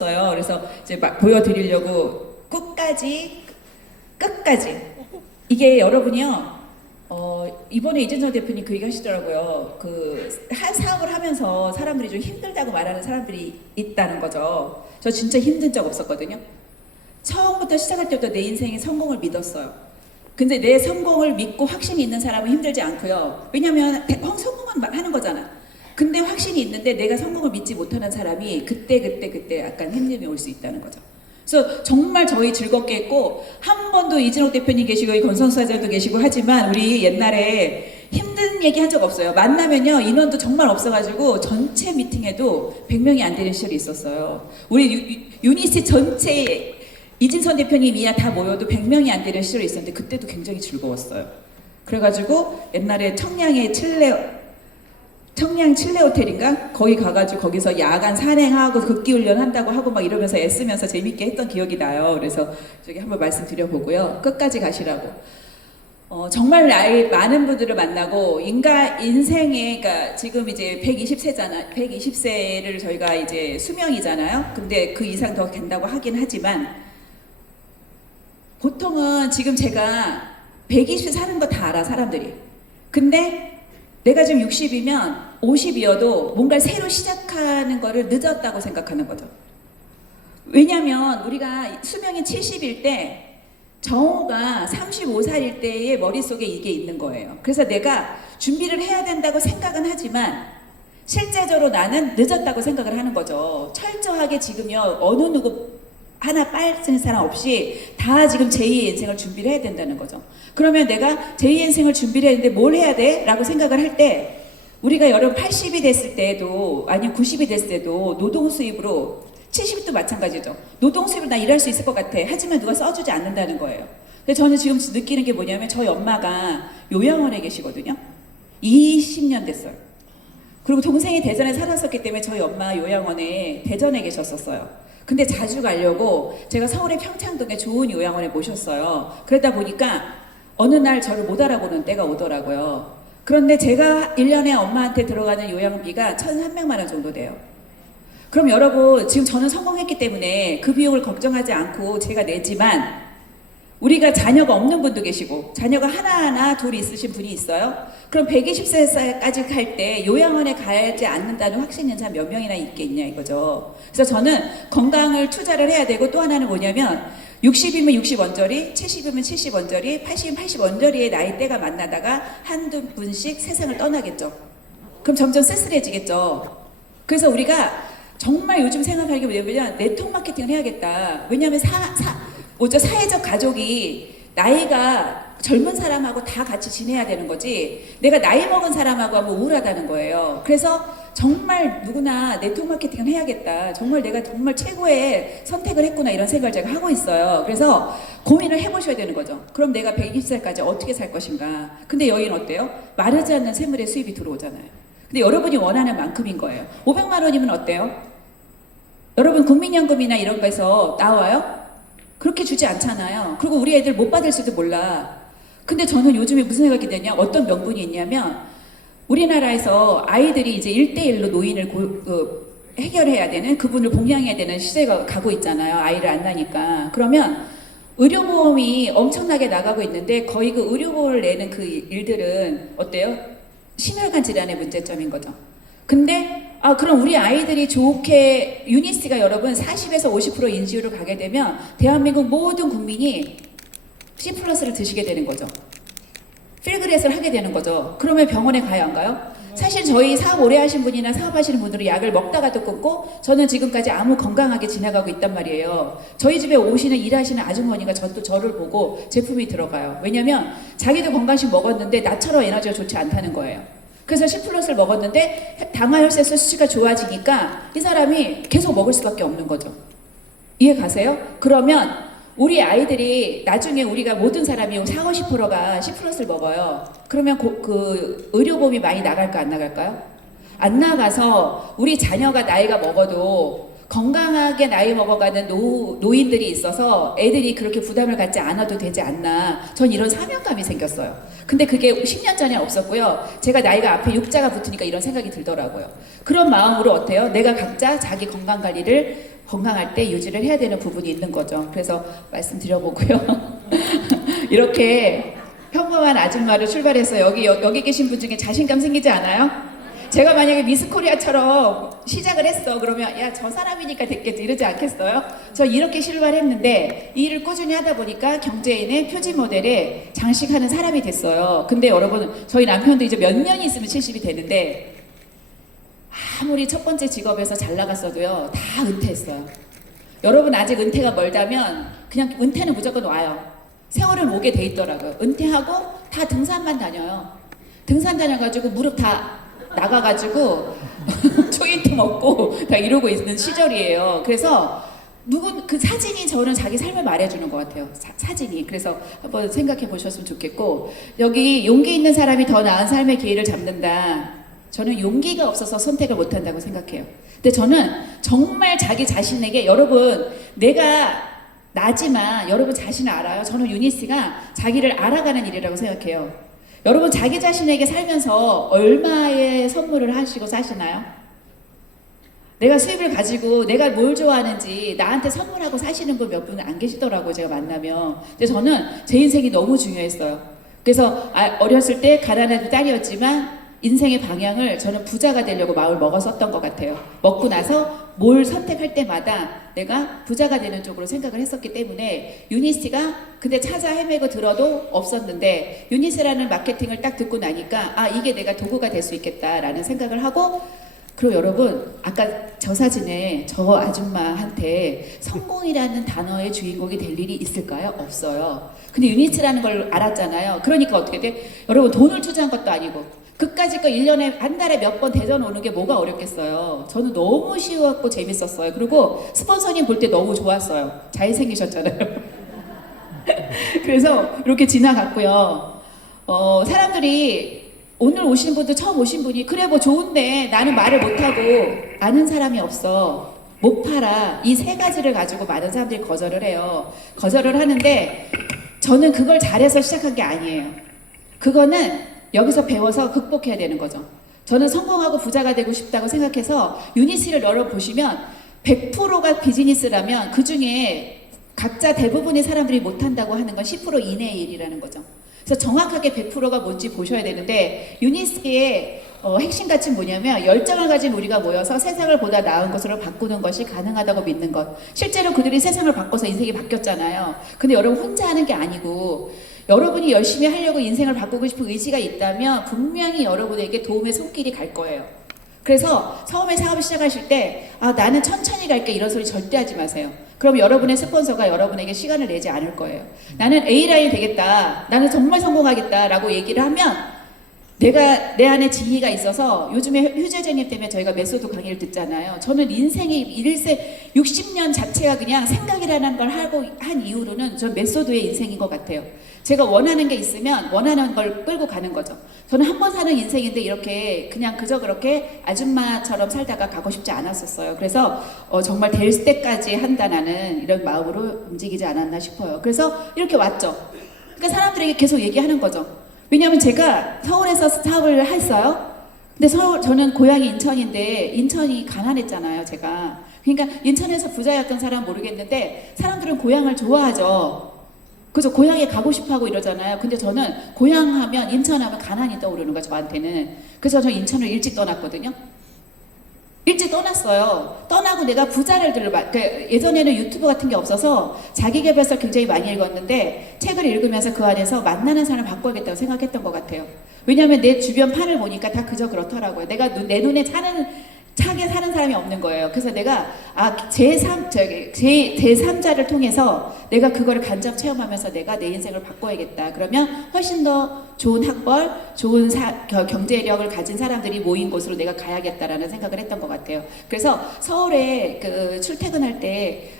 어요. 그래서 이제 막 보여드리려고 끝까지 이게 여러분이요. 이번에 이준석 대표님 그 얘기 하시더라고요. 한 사업을 하면서 사람들이 좀 힘들다고 말하는 사람들이 있다는 거죠. 저 진짜 힘든 적 없었거든요. 처음부터 시작할 때부터 내 인생의 성공을 믿었어요. 근데 내 성공을 믿고 확신이 있는 사람은 힘들지 않고요. 왜냐면 성공은 하는 거잖아. 근데 확신이 있는데 내가 성공을 믿지 못하는 사람이 그때 약간 힘듦이 올 수 있다는 거죠. 그래서 정말 저희 즐겁게 했고, 한 번도 이진욱 대표님 계시고 권선수 사장도 계시고 하지만 우리 옛날에 힘든 얘기 한 적 없어요. 만나면요 인원도 정말 없어가지고 전체 미팅에도 100명이 안 되는 시절이 있었어요. 우리 유니스 전체 이진선 대표님이야 다 모여도 100명이 안 되는 시절이 있었는데 그때도 굉장히 즐거웠어요. 그래가지고 옛날에 청량 칠레 호텔인가? 거기 가가지고 거기서 야간 산행하고 극기훈련 한다고 하고 막 이러면서 애쓰면서 재밌게 했던 기억이 나요. 그래서 저기 한번 말씀드려보고요. 끝까지 가시라고. 정말 나이 많은 분들을 만나고 인생에, 그러니까 지금 이제 120세잖아. 120세를 저희가 이제 수명이잖아요. 근데 그 이상 더 된다고 하긴 하지만 보통은 지금 제가 120세 사는 거 다 알아, 사람들이. 근데 내가 지금 60이면 50이어도 뭔가를 새로 시작하는 거를 늦었다고 생각하는 거죠. 왜냐면 우리가 수명이 70일 때 정오가 35살일 때의 머릿속에 이게 있는 거예요. 그래서 내가 준비를 해야 된다고 생각은 하지만 실제적으로 나는 늦었다고 생각을 하는 거죠. 철저하게 지금요 어느 누구 하나 빠지는 사람 없이 다 지금 제2의 인생을 준비를 해야 된다는 거죠. 그러면 내가 제2의 인생을 준비를 했는데 뭘 해야 돼? 라고 생각을 할 때 우리가 여러분 80이 됐을 때도 아니면 90이 됐을 때도 노동 수입으로 70도 마찬가지죠. 노동 수입으로 나 일할 수 있을 것 같아. 하지만 누가 써주지 않는다는 거예요. 그래서 저는 지금 느끼는 게 뭐냐면 저희 엄마가 요양원에 계시거든요. 20년 됐어요. 그리고 동생이 대전에 살았었기 때문에 저희 엄마 요양원에 대전에 계셨었어요. 근데 자주 가려고 제가 서울의 평창동에 좋은 요양원에 모셨어요. 그러다 보니까 어느 날 저를 못 알아보는 때가 오더라고요. 그런데 제가 1년에 엄마한테 들어가는 요양비가 1,300만 원 정도 돼요. 그럼 여러분 지금 저는 성공했기 때문에 그 비용을 걱정하지 않고 제가 내지만 우리가 자녀가 없는 분도 계시고 자녀가 하나하나 둘이 있으신 분이 있어요. 그럼 120세까지 갈 때 요양원에 가지 않는다는 확신 있는 사람 몇 명이나 있겠냐 이거죠. 그래서 저는 건강을 투자를 해야 되고 또 하나는 뭐냐면 60이면 60 언저리, 70이면 70 언저리, 80이면 80 언저리의 나이대가 만나다가 한두 분씩 세상을 떠나겠죠. 그럼 점점 쓸쓸해지겠죠. 그래서 우리가 정말 요즘 생각하는 게 뭐냐면 네트워크 마케팅을 해야겠다. 왜냐하면 사회적 가족이 나이가 젊은 사람하고 다 같이 지내야 되는 거지 내가 나이 먹은 사람하고 하면 우울하다는 거예요. 그래서 정말 누구나 네트워크 마케팅을 해야겠다. 정말 내가 정말 최고의 선택을 했구나 이런 생각을 제가 하고 있어요. 그래서 고민을 해보셔야 되는 거죠. 그럼 내가 120살까지 어떻게 살 것인가. 근데 여기는 어때요? 마르지 않는 세물의 수입이 들어오잖아요. 근데 여러분이 원하는 만큼인 거예요. 500만 원이면 어때요? 여러분 국민연금이나 이런 거에서 나와요? 그렇게 주지 않잖아요. 그리고 우리 애들 못 받을 수도 몰라. 근데 저는 요즘에 무슨 생각이 드냐, 어떤 명분이 있냐면 우리나라에서 아이들이 이제 1대1로 노인을 해결해야 되는, 그분을 봉양해야 되는 시대가 가고 있잖아요. 아이를 안 낳으니까. 그러면 의료보험이 엄청나게 나가고 있는데 거의 그 의료보험을 내는 그 일들은 어때요? 심혈관 질환의 문제점인 거죠. 근데 그럼 우리 아이들이 좋게 유니스가 여러분 40에서 50% 인지율을 가게 되면 대한민국 모든 국민이 C+를 드시게 되는 거죠. 필그렛을 하게 되는 거죠. 그러면 병원에 가야 안 가요? 사실 저희 사업 오래 하신 분이나 사업하시는 분들은 약을 먹다가도 끊고 저는 지금까지 아무 건강하게 지나가고 있단 말이에요. 저희 집에 오시는 일하시는 아주머니가 저를 보고 제품이 들어가요. 왜냐면 자기도 건강식 먹었는데 나처럼 에너지가 좋지 않다는 거예요. 그래서 C+를 먹었는데 당화혈색소 수치가 좋아지니까 이 사람이 계속 먹을 수밖에 없는 거죠. 이해 가세요? 그러면 우리 아이들이 나중에 우리가 모든 사람이 40, 50%가 C+를 먹어요. 그러면 그 의료보험이 많이 나갈까 안 나갈까요? 안 나가서 우리 자녀가 나이가 먹어도 건강하게 나이 먹어가는 노인들이 있어서 애들이 그렇게 부담을 갖지 않아도 되지 않나. 전 이런 사명감이 생겼어요. 근데 그게 10년 전에 없었고요. 제가 나이가 앞에 6자가 붙으니까 이런 생각이 들더라고요. 그런 마음으로 어때요? 내가 각자 자기 건강 관리를 건강할 때 유지를 해야 되는 부분이 있는 거죠. 그래서 말씀드려보고요. 이렇게 평범한 아줌마를 출발해서 여기 계신 분 중에 자신감 생기지 않아요? 제가 만약에 미스 코리아처럼 시작을 했어. 그러면 야, 저 사람이니까 됐겠지 이러지 않겠어요? 저 이렇게 출발했는데 이 일을 꾸준히 하다 보니까 경제인의 표지 모델에 장식하는 사람이 됐어요. 근데 여러분, 저희 남편도 이제 몇 년이 있으면 70이 되는데 아무리 첫 번째 직업에서 잘 나갔어도요, 다 은퇴했어요. 여러분 아직 은퇴가 멀다면 그냥 은퇴는 무조건 와요. 세월은 오게 돼 있더라고요. 은퇴하고 다 등산만 다녀요. 등산 다녀가지고 무릎 다 나가가지고 초인트 먹고 다 이러고 있는 시절이에요. 그래서 그 사진이 저는 자기 삶을 말해주는 것 같아요. 사진이. 그래서 한번 생각해 보셨으면 좋겠고, 여기 용기 있는 사람이 더 나은 삶의 기회를 잡는다. 저는 용기가 없어서 선택을 못한다고 생각해요. 근데 저는 정말 자기 자신에게, 여러분 내가 나지만 여러분 자신을 알아요. 저는 유니스가 자기를 알아가는 일이라고 생각해요. 여러분 자기 자신에게 살면서 얼마의 선물을 하시고 사시나요? 내가 수입을 가지고 내가 뭘 좋아하는지 나한테 선물하고 사시는 분 몇 분 안 계시더라고요, 제가 만나면. 근데 저는 제 인생이 너무 중요했어요. 그래서 어렸을 때 가난한 딸이었지만 인생의 방향을 저는 부자가 되려고 마음을 먹었었던 것 같아요. 먹고 나서 뭘 선택할 때마다 내가 부자가 되는 쪽으로 생각을 했었기 때문에 유니스가 근데 찾아 헤매고 들어도 없었는데, 유니스라는 마케팅을 딱 듣고 나니까 이게 내가 도구가 될 수 있겠다라는 생각을 하고, 그리고 여러분 아까 저 사진에 저 아줌마한테 성공이라는 단어의 주인공이 될 일이 있을까요? 없어요. 근데 유니스라는 걸 알았잖아요. 그러니까 어떻게 돼? 여러분 돈을 투자한 것도 아니고 그까짓 거 1년에 한 달에 몇 번 대전 오는 게 뭐가 어렵겠어요. 저는 너무 쉬웠고 재밌었어요. 그리고 스폰서님 볼 때 너무 좋았어요. 잘생기셨잖아요. 그래서 이렇게 지나갔고요. 사람들이 오늘 오신 분도 처음 오신 분이 그래 뭐 좋은데 나는 말을 못하고 아는 사람이 없어, 못 팔아, 이 세 가지를 가지고 많은 사람들이 거절을 해요. 거절을 하는데 저는 그걸 잘해서 시작한 게 아니에요. 그거는 여기서 배워서 극복해야 되는 거죠. 저는 성공하고 부자가 되고 싶다고 생각해서 유니스를 열어보시면 100%가 비즈니스라면 그 중에 각자 대부분의 사람들이 못한다고 하는 건 10% 이내의 일이라는 거죠. 그래서 정확하게 100%가 뭔지 보셔야 되는데, 유니스의 핵심 가치는 뭐냐면 열정을 가진 우리가 모여서 세상을 보다 나은 것으로 바꾸는 것이 가능하다고 믿는 것. 실제로 그들이 세상을 바꿔서 인생이 바뀌었잖아요. 근데 여러분 혼자 하는 게 아니고 여러분이 열심히 하려고 인생을 바꾸고 싶은 의지가 있다면 분명히 여러분에게 도움의 손길이 갈 거예요. 그래서 처음에 사업을 시작하실 때 나는 천천히 갈게 이런 소리 절대 하지 마세요. 그럼 여러분의 스폰서가 여러분에게 시간을 내지 않을 거예요. 나는 A라인 되겠다, 나는 정말 성공하겠다 라고 얘기를 하면 내가 내 안에 지혜가 있어서, 요즘에 휴재재님 때문에 저희가 메소드 강의를 듣잖아요. 저는 인생의 일세 60년 자체가 그냥 생각이라는 걸 하고 한 이후로는 저 메소드의 인생인 것 같아요. 제가 원하는 게 있으면 원하는 걸 끌고 가는 거죠. 저는 한 번 사는 인생인데 이렇게 그냥 그저 그렇게 아줌마처럼 살다가 가고 싶지 않았었어요. 그래서 정말 될 때까지 한다는 이런 마음으로 움직이지 않았나 싶어요. 그래서 이렇게 왔죠. 그러니까 사람들에게 계속 얘기하는 거죠. 왜냐하면 제가 서울에서 사업을 했어요. 근데 저는 고향이 인천인데 인천이 가난했잖아요, 제가. 그러니까 인천에서 부자였던 사람 모르겠는데 사람들은 고향을 좋아하죠. 그래서 고향에 가고 싶어하고 이러잖아요. 근데 저는 고향하면 인천하면 가난이 떠오르는 거예요, 저한테는. 그래서 저 인천을 일찍 떠났거든요. 일찍 떠났어요. 떠나고 내가 부자를 예전에는 유튜브 같은 게 없어서 자기계발서 굉장히 많이 읽었는데 책을 읽으면서 그 안에서 만나는 사람을 바꿔야겠다고 생각했던 것 같아요. 왜냐하면 내 주변 판을 보니까 다 그저 그렇더라고요. 내가 내 눈에 차게 사는 사람이 없는 거예요. 그래서 내가 제3자를 통해서 내가 그거를 간접 체험하면서 내가 내 인생을 바꿔야겠다. 그러면 훨씬 더 좋은 학벌, 좋은 경제력을 가진 사람들이 모인 곳으로 내가 가야겠다라는 생각을 했던 것 같아요. 그래서 서울에 출퇴근할 때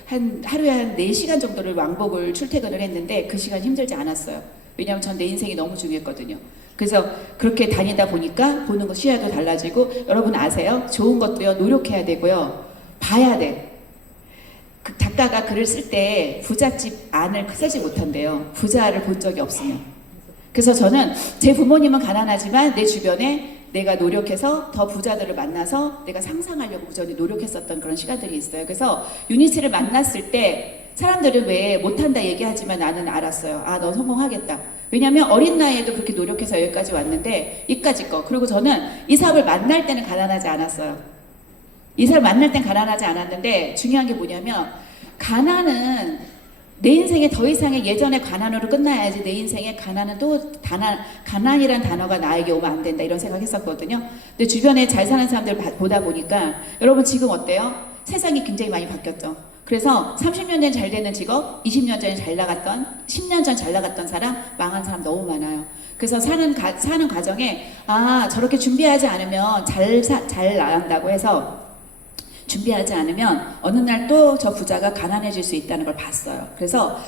하루에 한 4시간 정도를 왕복을 출퇴근을 했는데 그 시간 힘들지 않았어요. 왜냐하면 전 내 인생이 너무 중요했거든요. 그래서 그렇게 다니다 보니까 보는 것 시야도 달라지고, 여러분 아세요? 좋은 것도요, 노력해야 되고요, 봐야 돼. 그 작가가 글을 쓸 때 부잣집 안을 쓰지 못한대요. 부자를 본 적이 없으면. 그래서 저는 제 부모님은 가난하지만 내 주변에 내가 노력해서 더 부자들을 만나서 내가 상상하려고 무전히 노력했었던 그런 시간들이 있어요. 그래서 유니스를 만났을 때 사람들은 왜 못한다 얘기하지만 나는 알았어요. 아, 너 성공하겠다. 왜냐면 어린 나이에도 그렇게 노력해서 여기까지 왔는데 이까짓 거. 그리고 저는 이 사업을 만날 때는 가난하지 않았어요. 이 사업을 만날 땐 가난하지 않았는데 중요한 게 뭐냐면 가난은 내 인생에 더 이상의 예전의 가난으로 끝나야지 내 인생의 가난은 또 가난이란 단어가 나에게 오면 안 된다 이런 생각했었거든요. 근데 주변에 잘 사는 사람들 보다 보니까 여러분 지금 어때요? 세상이 굉장히 많이 바뀌었죠. 그래서 30년 전 잘 되는 직업, 20년 전에 잘 나갔던, 10년 전 잘 나갔던 사람, 망한 사람 너무 많아요. 그래서 사는 과정에 아 저렇게 준비하지 않으면 잘 나간다고 해서 준비하지 않으면 어느 날 또 저 부자가 가난해질 수 있다는 걸 봤어요. 그래서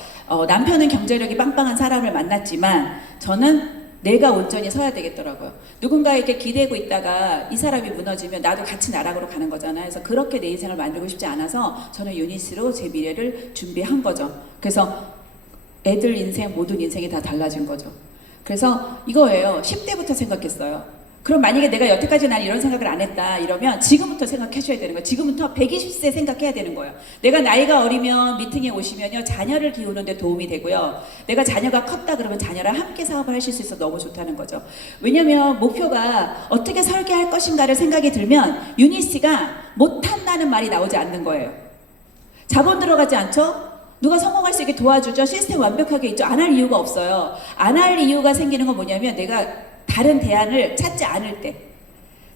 남편은 경제력이 빵빵한 사람을 만났지만 저는 내가 온전히 서야 되겠더라고요. 누군가에게 기대고 있다가 이 사람이 무너지면 나도 같이 나락으로 가는 거잖아요. 그래서 그렇게 내 인생을 만들고 싶지 않아서 저는 유니스로 제 미래를 준비한 거죠. 그래서 애들 인생, 모든 인생이 다 달라진 거죠. 그래서 이거예요. 10대부터 생각했어요. 그럼 만약에 내가 여태까지 난 이런 생각을 안 했다 이러면 지금부터 생각해줘야 되는 거예요. 지금부터 120세 생각해야 되는 거예요. 내가 나이가 어리면 미팅에 오시면요 자녀를 키우는 데 도움이 되고요. 내가 자녀가 컸다 그러면 자녀랑 함께 사업을 하실 수 있어서 너무 좋다는 거죠. 왜냐면 목표가 어떻게 설계할 것인가를 생각이 들면 유니스가 못한다는 말이 나오지 않는 거예요. 자본 들어가지 않죠? 누가 성공할 수 있게 도와주죠? 시스템 완벽하게 있죠? 안 할 이유가 없어요. 안 할 이유가 생기는 건 뭐냐면 내가 다른 대안을 찾지 않을 때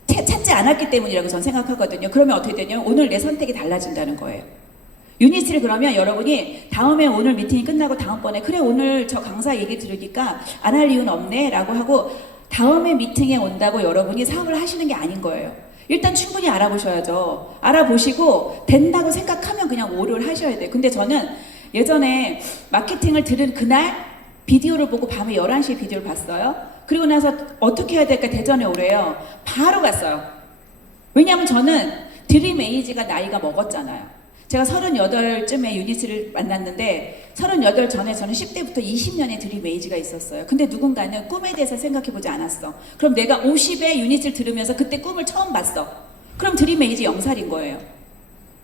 찾지 않았기 때문이라고 저는 생각하거든요. 그러면 어떻게 되냐면 오늘 내 선택이 달라진다는 거예요. 유니스를 그러면 여러분이 다음에 오늘 미팅이 끝나고 다음번에 그래 오늘 저 강사 얘기 들으니까 안 할 이유는 없네 라고 하고 다음에 미팅에 온다고 여러분이 사업을 하시는 게 아닌 거예요. 일단 충분히 알아보셔야죠. 알아보시고 된다고 생각하면 그냥 오를 하셔야 돼요. 근데 저는 예전에 마케팅을 들은 그날 비디오를 보고 밤에 11시에 비디오를 봤어요. 그리고 나서 어떻게 해야 될까 대전에 오래요. 바로 갔어요. 왜냐하면 저는 드림 에이지가 나이가 먹었잖아요. 제가 38쯤에 유니스를 만났는데 38 전에 저는 10대부터 20년의 드림 에이지가 있었어요. 근데 누군가는 꿈에 대해서 생각해보지 않았어. 그럼 내가 50에 유니스를 들으면서 그때 꿈을 처음 봤어. 그럼 드림 에이지 0살인 거예요.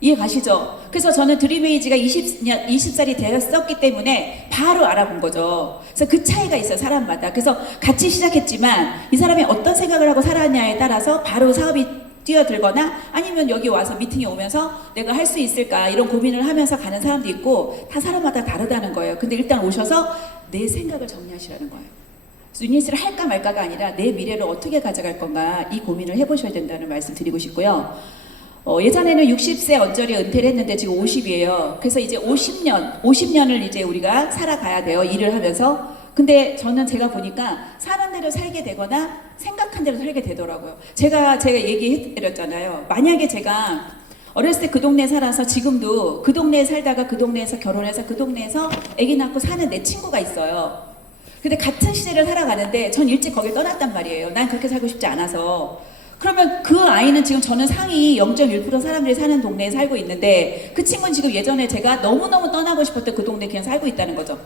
이해 가시죠? 그래서 저는 드림에이지가 20살이 되었었기 때문에 바로 알아본 거죠. 그래서 그 차이가 있어요, 사람마다. 그래서 같이 시작했지만 이 사람이 어떤 생각을 하고 살았냐에 따라서 바로 사업이 뛰어들거나 아니면 여기 와서 미팅에 오면서 내가 할 수 있을까 이런 고민을 하면서 가는 사람도 있고 다 사람마다 다르다는 거예요. 근데 일단 오셔서 내 생각을 정리하시라는 거예요. 유니스를 할까 말까가 아니라 내 미래를 어떻게 가져갈 건가 이 고민을 해보셔야 된다는 말씀 드리고 싶고요. 예전에는 60세 언저리에 은퇴를 했는데 지금 50이에요. 그래서 이제 50년을 이제 우리가 살아가야 돼요. 일을 하면서. 근데 제가 보니까 사는 대로 살게 되거나 생각한 대로 살게 되더라고요. 제가 얘기해드렸잖아요. 만약에 제가 어렸을 때 그 동네에 살아서 지금도 그 동네에 살다가 그 동네에서 결혼해서 그 동네에서 아기 낳고 사는 내 친구가 있어요. 근데 같은 시대를 살아가는데 전 일찍 거길 떠났단 말이에요. 난 그렇게 살고 싶지 않아서. 그러면 그 아이는 지금 저는 상위 0.1% 사람들이 사는 동네에 살고 있는데 그 친구는 지금 예전에 제가 너무너무 떠나고 싶었던 그 동네에 그냥 살고 있다는 거죠.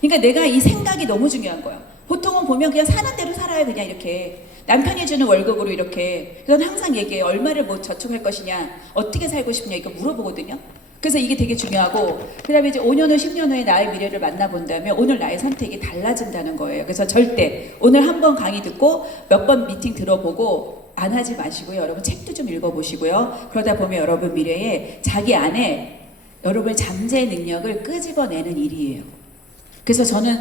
그러니까 내가 이 생각이 너무 중요한 거야. 보통은 보면 그냥 사는 대로 살아요. 그냥 이렇게. 남편이 주는 월급으로 이렇게. 그래서 항상 얘기해요. 얼마를 뭐 저축할 것이냐, 어떻게 살고 싶냐 이거 물어보거든요. 그래서 이게 되게 중요하고 그 다음에 이제 5년 후 10년 후에 나의 미래를 만나본다면 오늘 나의 선택이 달라진다는 거예요. 그래서 절대 오늘 한 번 강의 듣고 몇 번 미팅 들어보고 안 하지 마시고요. 여러분 책도 좀 읽어보시고요. 그러다 보면 여러분 미래에 자기 안에 여러분의 잠재 능력을 끄집어내는 일이에요. 그래서 저는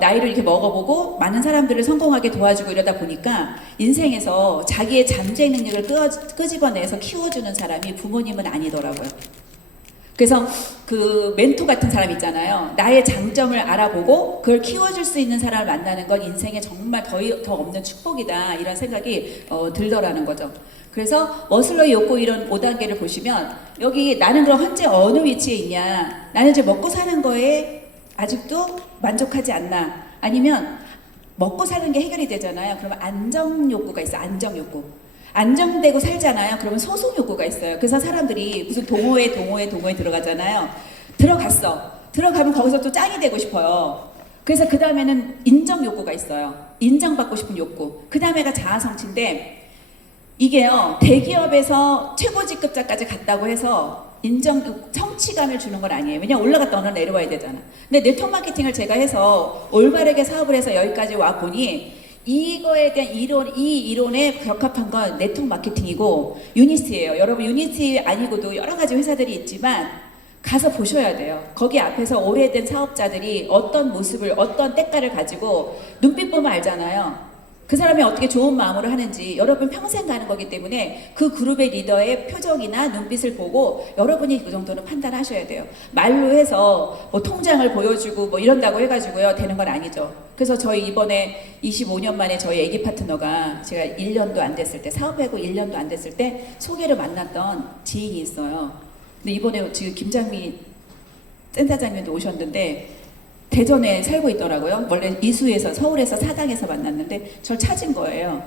나이를 이렇게 먹어보고 많은 사람들을 성공하게 도와주고 이러다 보니까 인생에서 자기의 잠재 능력을 끄집어내서 키워주는 사람이 부모님은 아니더라고요. 그래서 그 멘토 같은 사람 있잖아요. 나의 장점을 알아보고 그걸 키워줄 수 있는 사람을 만나는 건 인생에 정말 더 없는 축복이다 이런 생각이 들더라는 거죠. 그래서 머슬로의 욕구 이런 5단계를 보시면 여기 나는 그럼 현재 어느 위치에 있냐, 나는 이제 먹고 사는 거에 아직도 만족하지 않나, 아니면 먹고 사는 게 해결이 되잖아요. 그러면 안정 욕구가 있어. 안정 욕구. 안정되고 살잖아요. 그러면 소송 욕구가 있어요. 그래서 사람들이 무슨 동호회 들어가잖아요. 들어가면 거기서 또 짱이 되고 싶어요. 그래서 그 다음에는 인정 욕구가 있어요. 인정받고 싶은 욕구. 그 다음에가 자아 성취인데 이게요, 대기업에서 최고 직급자까지 갔다고 해서 성취감을 주는 건 아니에요. 왜냐면 올라갔다 오늘 내려와야 되잖아. 근데 네트워크 마케팅을 제가 해서 올바르게 사업을 해서 여기까지 와 보니 이거에 대한 이 이론에 적합한 건 네트워크 마케팅이고 유니스트예요. 여러분 유니스트 아니고도 여러 가지 회사들이 있지만 가서 보셔야 돼요. 거기 앞에서 오래된 사업자들이 어떤 모습을, 어떤 때깔을 가지고 눈빛 보면 알잖아요. 그 사람이 어떻게 좋은 마음으로 하는지. 여러분 평생 가는 거기 때문에 그 그룹의 리더의 표정이나 눈빛을 보고 여러분이 그 정도는 판단하셔야 돼요. 말로 해서 뭐 통장을 보여주고 뭐 이런다고 해가지고요 되는 건 아니죠. 그래서 저희 이번에 25년 만에 저희 애기 파트너가 제가 1년도 안 됐을 때, 사업하고 1년도 안 됐을 때 소개로 만났던 지인이 있어요. 근데 이번에 지금 김장미 센터장님도 오셨는데 대전에 살고 있더라고요. 원래 이수에서, 서울에서 사당에서 만났는데 저를 찾은 거예요.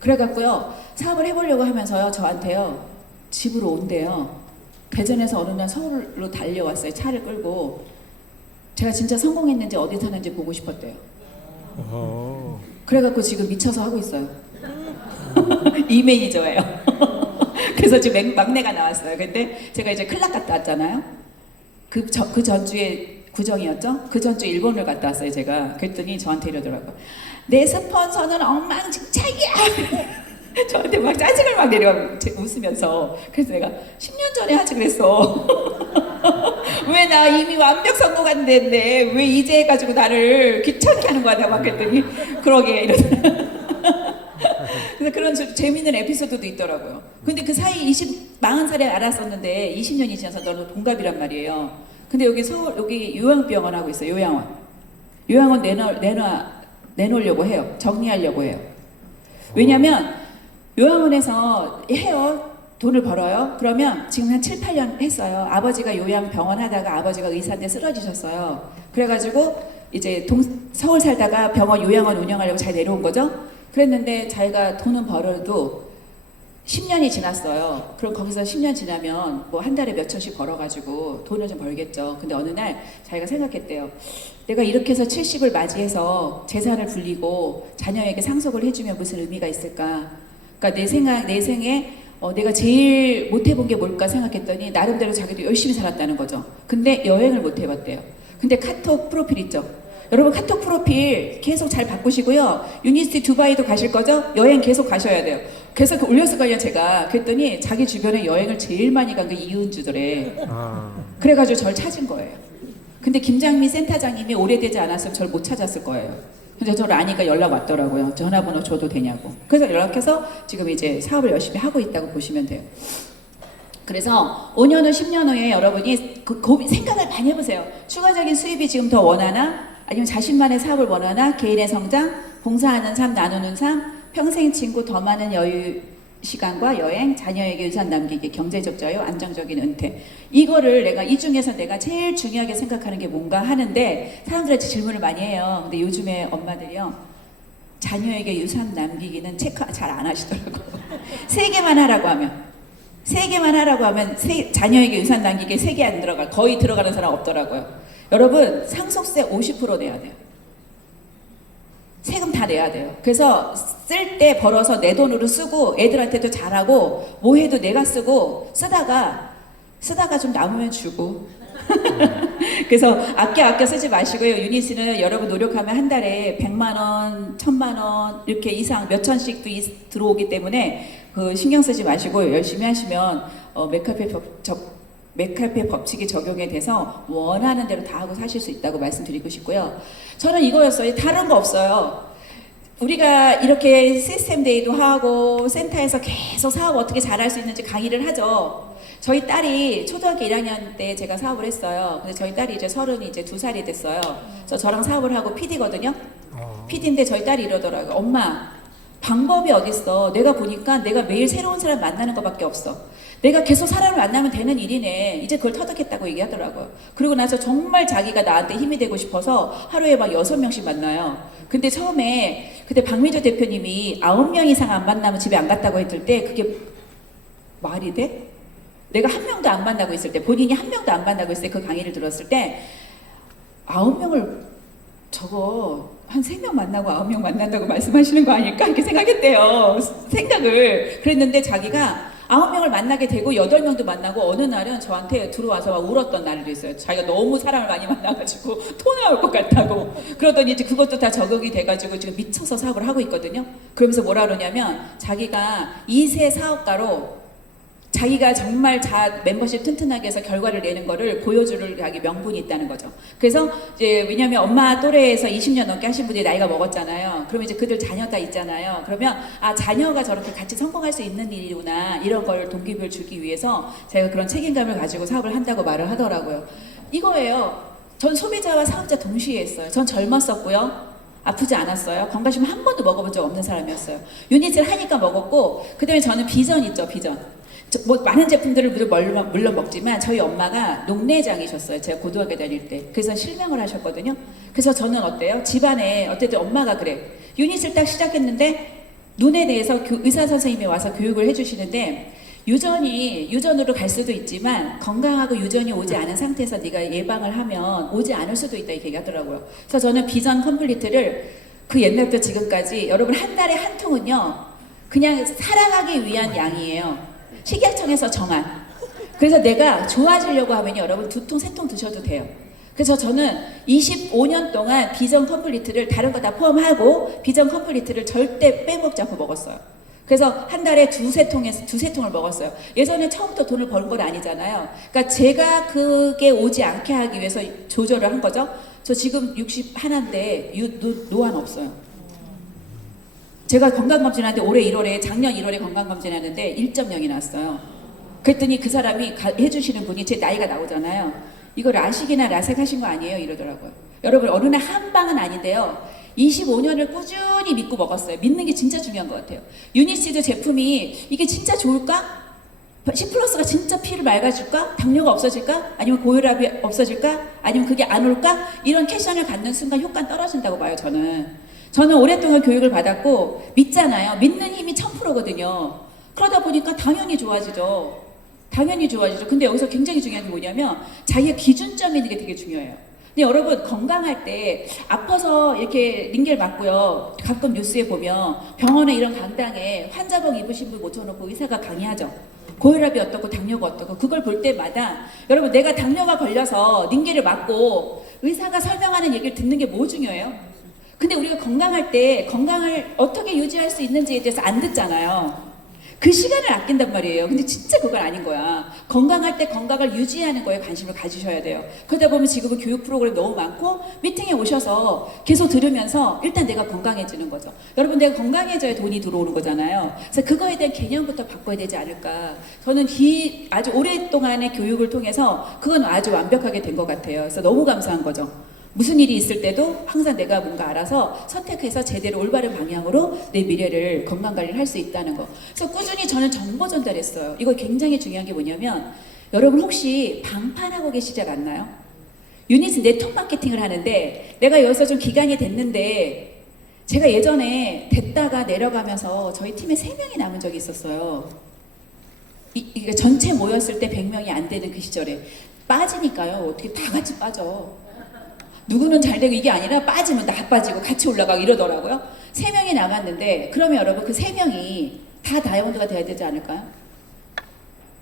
그래갖고요 사업을 해보려고 하면서요 저한테요 집으로 온대요. 대전에서 어느 날 서울로 달려왔어요. 차를 끌고. 제가 진짜 성공했는지 어디 사는지 보고 싶었대요. 그래갖고 지금 미쳐서 하고 있어요. 이 매니저예요. 그래서 지금 막내가 나왔어요. 근데 제가 이제 클락 갔다 왔잖아요. 그 전주에 구정이었죠? 그 전주에 일본을 갔다 왔어요, 제가. 그랬더니 저한테 이러더라고요. 내 스폰서는 엉망진창이야! 저한테 막 짜증을 막 내려 웃으면서. 그래서 내가 10년 전에 하지 그랬어. 왜 나 이미 완벽 성공한데 왜 이제 해가지고 나를 귀찮게 하는 거야? 내가 막 그랬더니 그러게 이러더라고요. 그래서 그런 재미있는 에피소드도 있더라고요. 근데 그 사이 40살에 알았었는데 20년이 지나서 너는 동갑이란 말이에요. 근데 여기 서울, 여기 요양병원 하고 있어요. 요양원 내놓으려고 해요. 정리하려고 해요. 왜냐면 요양원에서 해요. 돈을 벌어요. 그러면 지금 한 7, 8년 했어요. 아버지가 요양병원 하다가 아버지가 의사인데 쓰러지셨어요. 그래가지고 이제 서울 살다가 병원 요양원 운영하려고 잘 내려온 거죠. 그랬는데 자기가 돈은 벌어도 10년이 지났어요. 그럼 거기서 10년 지나면 뭐 한 달에 몇 천씩 벌어가지고 돈을 좀 벌겠죠. 근데 어느 날 자기가 생각했대요. 내가 이렇게 해서 70을 맞이해서 재산을 불리고 자녀에게 상속을 해주면 무슨 의미가 있을까? 그러니까 내 생에 내가 제일 못 해본 게 뭘까 생각했더니 나름대로 자기도 열심히 살았다는 거죠. 근데 여행을 못 해봤대요. 근데 카톡 프로필 있죠? 여러분 카톡 프로필 계속 잘 바꾸시고요. 유니스트 두바이도 가실 거죠? 여행 계속 가셔야 돼요. 그래서 올렸을걸요 제가. 그랬더니 자기 주변에 여행을 제일 많이 간 게 이은주더래. 그래가지고 저를 찾은 거예요. 근데 김장미 센터장님이 오래되지 않았으면 저를 못 찾았을 거예요. 근데 저를 아니까 연락 왔더라고요. 전화번호 줘도 되냐고. 그래서 연락해서 지금 이제 사업을 열심히 하고 있다고 보시면 돼요. 그래서 5년 후 10년 후에 여러분이 생각을 많이 해보세요. 추가적인 수입이 지금 더 원하나? 아니면 자신만의 사업을 원하나? 개인의 성장, 봉사하는 삶, 나누는 삶, 평생 친구, 더 많은 여유 시간과 여행, 자녀에게 유산 남기기, 경제적 자유, 안정적인 은퇴. 이거를 내가 이 중에서 내가 제일 중요하게 생각하는 게 뭔가 하는데 사람들한테 질문을 많이 해요. 근데 요즘에 엄마들이요. 자녀에게 유산 남기기는 체크 잘 안 하시더라고요. 3개만 하라고 하면 자녀에게 유산 남기기 3개 안 들어가. 거의 들어가는 사람 없더라고요. 여러분 상속세 50% 내야 돼요. 세금 다 내야 돼요. 그래서 쓸 때 벌어서 내 돈으로 쓰고 애들한테도 잘하고 뭐 해도 내가 쓰고 쓰다가 좀 남으면 주고 그래서 아껴 쓰지 마시고요. 유니스는 여러분 노력하면 한 달에 100만 원, 1000만 원 이렇게 이상 몇 천씩도 들어오기 때문에 신경 쓰지 마시고 열심히 하시면 맥칼페 법칙이 적용이 돼서 원하는 대로 다 하고 사실 수 있다고 말씀드리고 싶고요. 저는 이거였어요. 다른 거 없어요. 우리가 이렇게 시스템 데이도 하고 센터에서 계속 사업 어떻게 잘할 수 있는지 강의를 하죠. 저희 딸이 초등학교 1학년 때 제가 사업을 했어요. 근데 저희 딸이 이제 32살이 됐어요. 그래서 저랑 사업을 하고 PD거든요. PD인데 저희 딸이 이러더라고요. 엄마, 방법이 어딨어. 내가 보니까 내가 매일 새로운 사람 만나는 것밖에 없어. 내가 계속 사람을 만나면 되는 일이네. 이제 그걸 터득했다고 얘기하더라고요. 그리고 나서 정말 자기가 나한테 힘이 되고 싶어서 하루에 막 6명씩 만나요. 근데 처음에 그때 박미주 대표님이 9명 이상 안 만나면 집에 안 갔다고 했을 때 그게 말이 돼? 내가 1명도 안 만나고 있을 때, 본인이 1명도 안 만나고 있을 때 그 강의를 들었을 때 9명을 저거 한 3명 만나고 9명 만난다고 말씀하시는 거 아닐까? 이렇게 생각했대요. 생각을. 그랬는데 자기가 9명을 만나게 되고 8명도 만나고 어느 날은 저한테 들어와서 막 울었던 날도 있어요. 자기가 너무 사람을 많이 만나가지고 토 나올 것 같다고. 그러더니 이제 그것도 다 적응이 돼가지고 지금 미쳐서 사업을 하고 있거든요. 그러면서 뭐라 그러냐면 자기가 2세 사업가로 자기가 정말 멤버십 튼튼하게 해서 결과를 내는 거를 보여줄 자기 명분이 있다는 거죠. 그래서 이제 왜냐면 엄마 또래에서 20년 넘게 하신 분들이 나이가 먹었잖아요. 그러면 이제 그들 자녀가 있잖아요. 그러면 아 자녀가 저렇게 같이 성공할 수 있는 일이구나 이런 걸 동기부여를 주기 위해서 제가 그런 책임감을 가지고 사업을 한다고 말을 하더라고요. 이거예요. 전 소비자와 사업자 동시에 했어요. 전 젊었었고요. 아프지 않았어요. 건강식품 한 번도 먹어본 적 없는 사람이었어요. 유닛을 하니까 먹었고 그 다음에 저는 비전 있죠. 비전. 뭐 많은 제품들을 물론 먹지만 저희 엄마가 농내장이셨어요. 제가 고등학교 다닐 때. 그래서 실명을 하셨거든요. 그래서 저는 어때요? 집안에 어쨌든 엄마가 그래. 유닛을 딱 시작했는데 눈에 대해서 의사 선생님이 와서 교육을 해주시는데 유전으로 갈 수도 있지만 건강하고 유전이 오지 않은 상태에서 네가 예방을 하면 오지 않을 수도 있다 이렇게 얘기하더라고요. 그래서 저는 비전 컴플리트를 그 옛날부터 지금까지 여러분 한 달에 한 통은요 그냥 살아가기 위한 양이에요. 식약청에서 정한. 그래서 내가 좋아지려고 하면 여러분 2통, 3통 드셔도 돼요. 그래서 저는 25년 동안 비전 컴플리트를 다른 거 다 포함하고 비전 컴플리트를 절대 빼먹지 않고 먹었어요. 그래서 한 달에 두세 통을 먹었어요. 예전에 처음부터 돈을 번 건 아니잖아요. 그러니까 제가 그게 오지 않게 하기 위해서 조절을 한 거죠. 저 지금 61인데 노안 없어요. 제가 건강검진하는데 올해 1월에 작년 1월에 건강검진하는데 1.0이 났어요. 그랬더니 그 사람이 해주시는 분이 제 나이가 나오잖아요. 이거 라식이나 라섹 하신 거 아니에요? 이러더라고요. 여러분 어느 날 한 방은 아닌데요. 25년을 꾸준히 믿고 먹었어요. 믿는 게 진짜 중요한 것 같아요. 유니시드 제품이 이게 진짜 좋을까? C+가 진짜 피를 맑아줄까? 당뇨가 없어질까? 아니면 고혈압이 없어질까? 아니면 그게 안 올까? 이런 캐션을 갖는 순간 효과는 떨어진다고 봐요. 저는 오랫동안 교육을 받았고 믿잖아요. 믿는 힘이 1000%거든요. 그러다 보니까 당연히 좋아지죠. 근데 여기서 굉장히 중요한 게 뭐냐면 자기의 기준점이 있는 게 되게 중요해요. 근데 여러분 건강할 때 아파서 이렇게 링겔 맞고요. 가끔 뉴스에 보면 병원에 이런 강당에 환자복 입으신 분 모셔놓고 의사가 강의하죠. 고혈압이 어떻고 당뇨가 어떻고 그걸 볼 때마다 여러분 내가 당뇨가 걸려서 링겔을 맞고 의사가 설명하는 얘기를 듣는 게 뭐 중요해요? 근데 우리가 건강할 때 건강을 어떻게 유지할 수 있는지에 대해서 안 듣잖아요. 그 시간을 아낀단 말이에요. 근데 진짜 그건 아닌 거야. 건강할 때 건강을 유지하는 거에 관심을 가지셔야 돼요. 그러다 보면 지금은 교육 프로그램 너무 많고 미팅에 오셔서 계속 들으면서 일단 내가 건강해지는 거죠. 여러분 내가 건강해져야 돈이 들어오는 거잖아요. 그래서 그거에 대한 개념부터 바꿔야 되지 않을까. 저는 아주 오랫동안의 교육을 통해서 그건 아주 완벽하게 된 것 같아요. 그래서 너무 감사한 거죠. 무슨 일이 있을 때도 항상 내가 뭔가 알아서 선택해서 제대로 올바른 방향으로 내 미래를 건강관리를 할 수 있다는 거. 그래서 꾸준히 저는 정보 전달했어요. 이거 굉장히 중요한 게 뭐냐면 여러분 혹시 방판하고 계시지 않나요? 유닛 네트워크 마케팅을 하는데 내가 여기서 좀 기간이 됐는데 제가 예전에 됐다가 내려가면서 저희 팀에 3명이 남은 적이 있었어요. 이게 전체 모였을 때 100명이 안 되는 그 시절에 빠지니까요. 어떻게 다 같이 빠져. 누구는 잘 되고 이게 아니라 빠지면 나 빠지고 같이 올라가고 이러더라고요. 3명이 남았는데 그러면 여러분 그 3명이 다 다이아몬드가 돼야 되지 않을까요?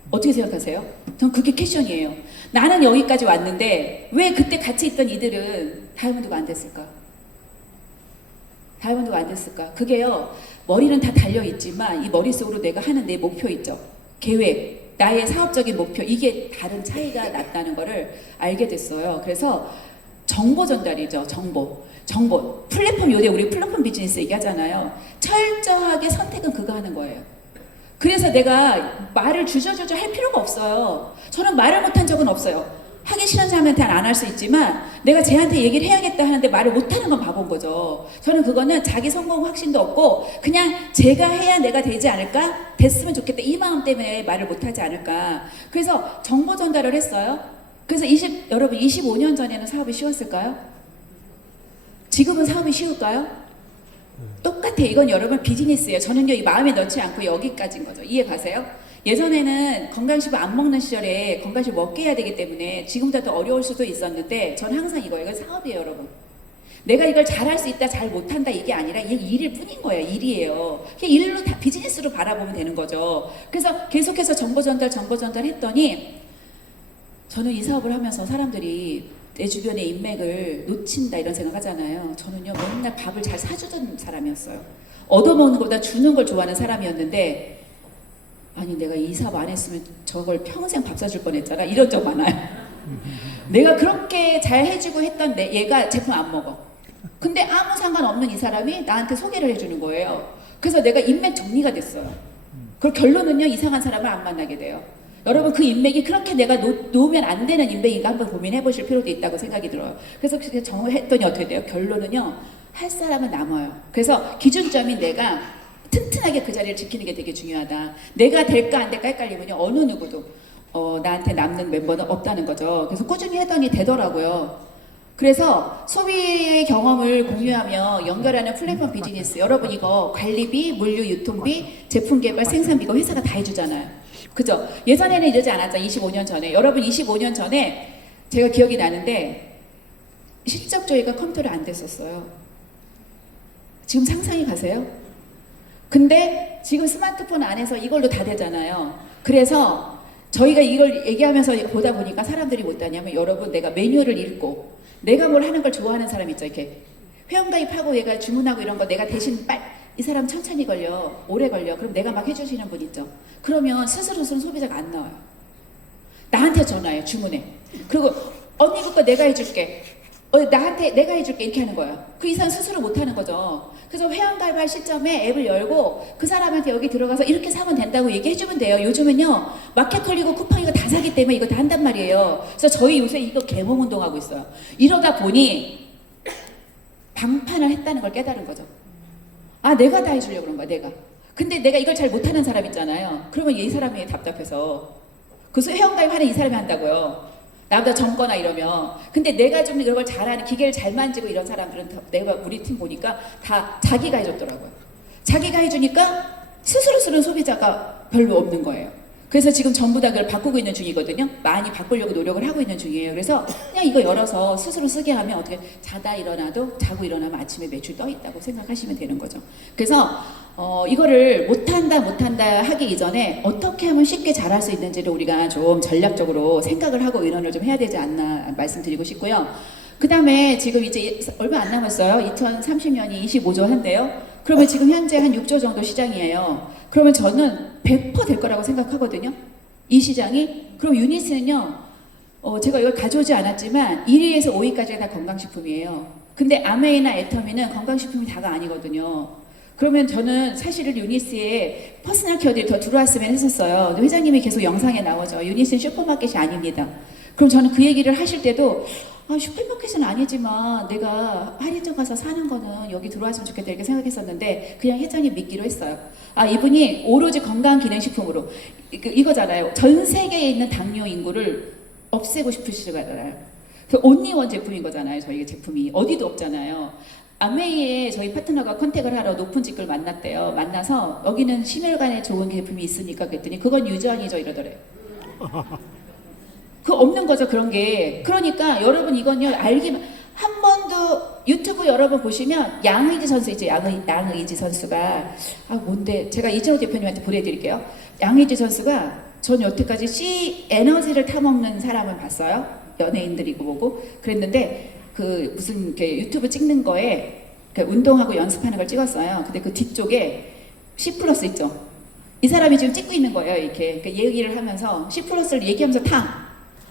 어떻게 생각하세요? 전 그게 캐션이에요. 나는 여기까지 왔는데 왜 그때 같이 있던 이들은 다이아몬드가 안 됐을까? 그게요. 머리는 다 달려있지만 이 머릿속으로 내가 하는 내 목표 있죠. 계획, 나의 사업적인 목표 이게 다른 차이가 났다는 거를 알게 됐어요. 그래서 정보 전달이죠. 정보. 플랫폼 요새 우리 플랫폼 비즈니스 얘기하잖아요. 철저하게 선택은 그거 하는 거예요. 그래서 내가 말을 주저주저 할 필요가 없어요. 저는 말을 못한 적은 없어요. 하기 싫은 사람한테는 안 할 수 있지만 내가 쟤한테 얘기를 해야겠다 하는데 말을 못하는 건 바본 거죠. 저는 그거는 자기 성공 확신도 없고 그냥 제가 해야 내가 되지 않을까? 됐으면 좋겠다. 이 마음 때문에 말을 못하지 않을까? 그래서 정보 전달을 했어요. 그래서 여러분 25년 전에는 사업이 쉬웠을까요? 지금은 사업이 쉬울까요? 똑같아. 이건 여러분 비즈니스예요. 저는요 이 마음에 넣지 않고 여기까지인 거죠. 이해 가세요? 예전에는 건강식품 안 먹는 시절에 건강식품 먹게 해야 되기 때문에 지금보다 더 어려울 수도 있었는데 저는 항상 이거예요. 이건 사업이에요, 여러분. 내가 이걸 잘할 수 있다, 잘 못한다 이게 아니라 이게 일일 뿐인 거예요. 일이에요. 그냥 일로 다 비즈니스로 바라보면 되는 거죠. 그래서 계속해서 정보 전달 했더니 저는 이 사업을 하면서 사람들이 내 주변의 인맥을 놓친다 이런 생각 하잖아요. 저는요 맨날 밥을 잘 사주던 사람이었어요. 얻어먹는 것보다 주는 걸 좋아하는 사람이었는데 아니 내가 이 사업 안 했으면 저걸 평생 밥 사줄 뻔했잖아 이런 적 많아요. 내가 그렇게 잘 해주고 했던 얘가 제품 안 먹어. 근데 아무 상관없는 이 사람이 나한테 소개를 해주는 거예요. 그래서 내가 인맥 정리가 됐어요. 그 결론은요 이상한 사람을 안 만나게 돼요. 여러분 그 인맥이 그렇게 내가 놓으면 안 되는 인맥인가 한번 고민해 보실 필요도 있다고 생각이 들어요. 그래서 정했더니 어떻게 돼요? 결론은요 할 사람은 남아요. 그래서 기준점이 내가 튼튼하게 그 자리를 지키는 게 되게 중요하다. 내가 될까 안 될까 헷갈리면요 어느 누구도 나한테 남는 멤버는 없다는 거죠. 그래서 꾸준히 하더니 되더라고요. 그래서 소비의 경험을 공유하며 연결하는 플랫폼 비즈니스. 여러분 이거 관리비, 물류, 유통비, 제품 개발, 생산비 이거 회사가 다 해주잖아요. 그죠? 예전에는 이러지 않았죠. 25년 전에. 여러분 25년 전에 제가 기억이 나는데 실적 조회가 컴퓨터로 안 됐었어요. 지금 상상이 가세요? 근데 지금 스마트폰 안에서 이걸로 다 되잖아요. 그래서 저희가 이걸 얘기하면서 보다 보니까 사람들이 뭐 있다냐면 여러분 내가 매뉴얼을 읽고 내가 뭘 하는 걸 좋아하는 사람 있죠. 이렇게 회원가입하고 얘가 주문하고 이런 거 내가 대신 이 사람 천천히 걸려 오래 걸려 그럼 내가 막 해주시는 분 있죠. 그러면 스스로는 소비자가 안 나와요. 나한테 전화해 주문해. 그리고 언니 그거 내가 해줄게. 나한테 내가 해줄게 이렇게 하는 거예요. 그 이상 스스로 못 하는 거죠. 그래서 회원가입할 시점에 앱을 열고 그 사람한테 여기 들어가서 이렇게 사면 된다고 얘기해주면 돼요. 요즘은요 마켓컬리고 쿠팡이가 다 사기 때문에 이거 다 한단 말이에요. 그래서 저희 요새 이거 개몽운동하고 있어요. 이러다 보니 방판을 했다는 걸 깨달은 거죠. 아 내가 다 해주려고 그런 거야 내가. 근데 내가 이걸 잘 못하는 사람 있잖아요. 그러면 이 사람이 답답해서 그래서 회원가입하는 이 사람이 한다고요. 나보다 젊거나 이러면. 근데 내가 좀 이런 걸 잘하는 기계를 잘 만지고 이런 사람들은 내가 우리 팀 보니까 다 자기가 해줬더라고요. 자기가 해주니까 스스로 쓰는 소비자가 별로 없는 거예요. 그래서 지금 전부 다 그걸 바꾸고 있는 중이거든요. 많이 바꾸려고 노력을 하고 있는 중이에요. 그래서 그냥 이거 열어서 스스로 쓰게 하면 어떻게 자다 일어나도 자고 일어나면 아침에 매출 떠 있다고 생각하시면 되는 거죠. 그래서 이거를 못한다 하기 이전에 어떻게 하면 쉽게 잘할 수 있는지를 우리가 좀 전략적으로 생각을 하고 의논을 좀 해야 되지 않나 말씀드리고 싶고요. 그 다음에 지금 이제 얼마 안 남았어요. 2030년이 25조 한대요. 그러면 지금 현재 한 6조 정도 시장이에요. 그러면 저는 100% 될 거라고 생각하거든요. 이 시장이. 그럼 유니스는요. 제가 이걸 가져오지 않았지만 1위에서 5위까지가 다 건강식품이에요. 근데 아메이나 애터미는 건강식품이 다가 아니거든요. 그러면 저는 사실은 유니스에 퍼스널 케어들이 더 들어왔으면 했었어요. 회장님이 계속 영상에 나오죠. 유니스는 슈퍼마켓이 아닙니다. 그럼 저는 그 얘기를 하실 때도 슈퍼마켓은 아니지만 내가 할인점 가서 사는 거는 여기 들어왔으면 좋겠다 이렇게 생각했었는데 그냥 회장님 믿기로 했어요. 이분이 오로지 건강기능식품으로 이거잖아요. 전 세계에 있는 당뇨 인구를 없애고 싶으시잖아요. 그 온리원 제품인 거잖아요. 저희 제품이 어디도 없잖아요. 아메이에 저희 파트너가 컨택을 하러 높은 직급을 만났대요. 만나서 여기는 심혈관에 좋은 제품이 있으니까 그랬더니 그건 유전이죠 이러더래요. 그 없는 거죠 그런 게. 그러니까 여러분 이건요 알기만 한 번도 유튜브 여러분 보시면 양의지 선수 있죠. 양의지 선수가 뭔데 제가 이진호 대표님한테 보내드릴게요. 양의지 선수가 전 여태까지 C 에너지를 타먹는 사람을 봤어요. 연예인들이고 뭐고 그랬는데 그 무슨 이렇게 유튜브 찍는 거에 운동하고 연습하는 걸 찍었어요. 근데 그 뒤쪽에 C 플러스 있죠. 이 사람이 지금 찍고 있는 거예요. 이렇게 얘기를 하면서 C 플러스를 얘기하면서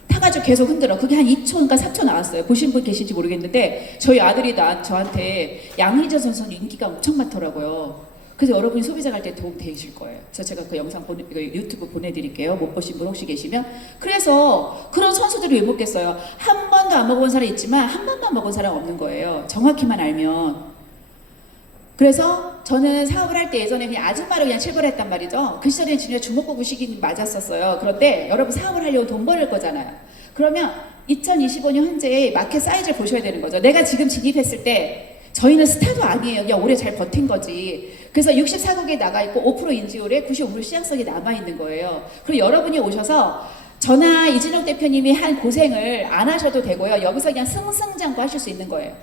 타가지고 계속 흔들어. 그게 한 2초인가 4초 나왔어요. 보신 분 계신지 모르겠는데 저희 아들이 저한테 양희재 선수는 인기가 엄청 많더라고요. 그래서 여러분이 소비자 갈 때 도움 되실 거예요. 그래서 제가 그 영상 유튜브 보내드릴게요. 못 보신 분 혹시 계시면. 그래서 그런 선수들이 왜 먹겠어요? 한 번도 안 먹어본 사람 있지만 한 번만 먹은 사람 없는 거예요. 정확히만 알면. 그래서 저는 사업을 할 때 예전에 그냥 아줌마로 그냥 출발했단 말이죠. 그 시절에 진짜 주먹구구 시기 맞았었어요. 그런데 여러분 사업을 하려고 돈 벌을 거잖아요. 그러면 2025년 현재 마켓 사이즈를 보셔야 되는 거죠. 내가 지금 진입했을 때 저희는 스타도 아니에요. 그냥 오래 잘 버틴 거지. 그래서 64국에 나가 있고 5% 인지율에 95% 시장성이 남아 있는 거예요. 그리고 여러분이 오셔서 저나 이진욱 대표님이 한 고생을 안 하셔도 되고요. 여기서 그냥 승승장구 하실 수 있는 거예요.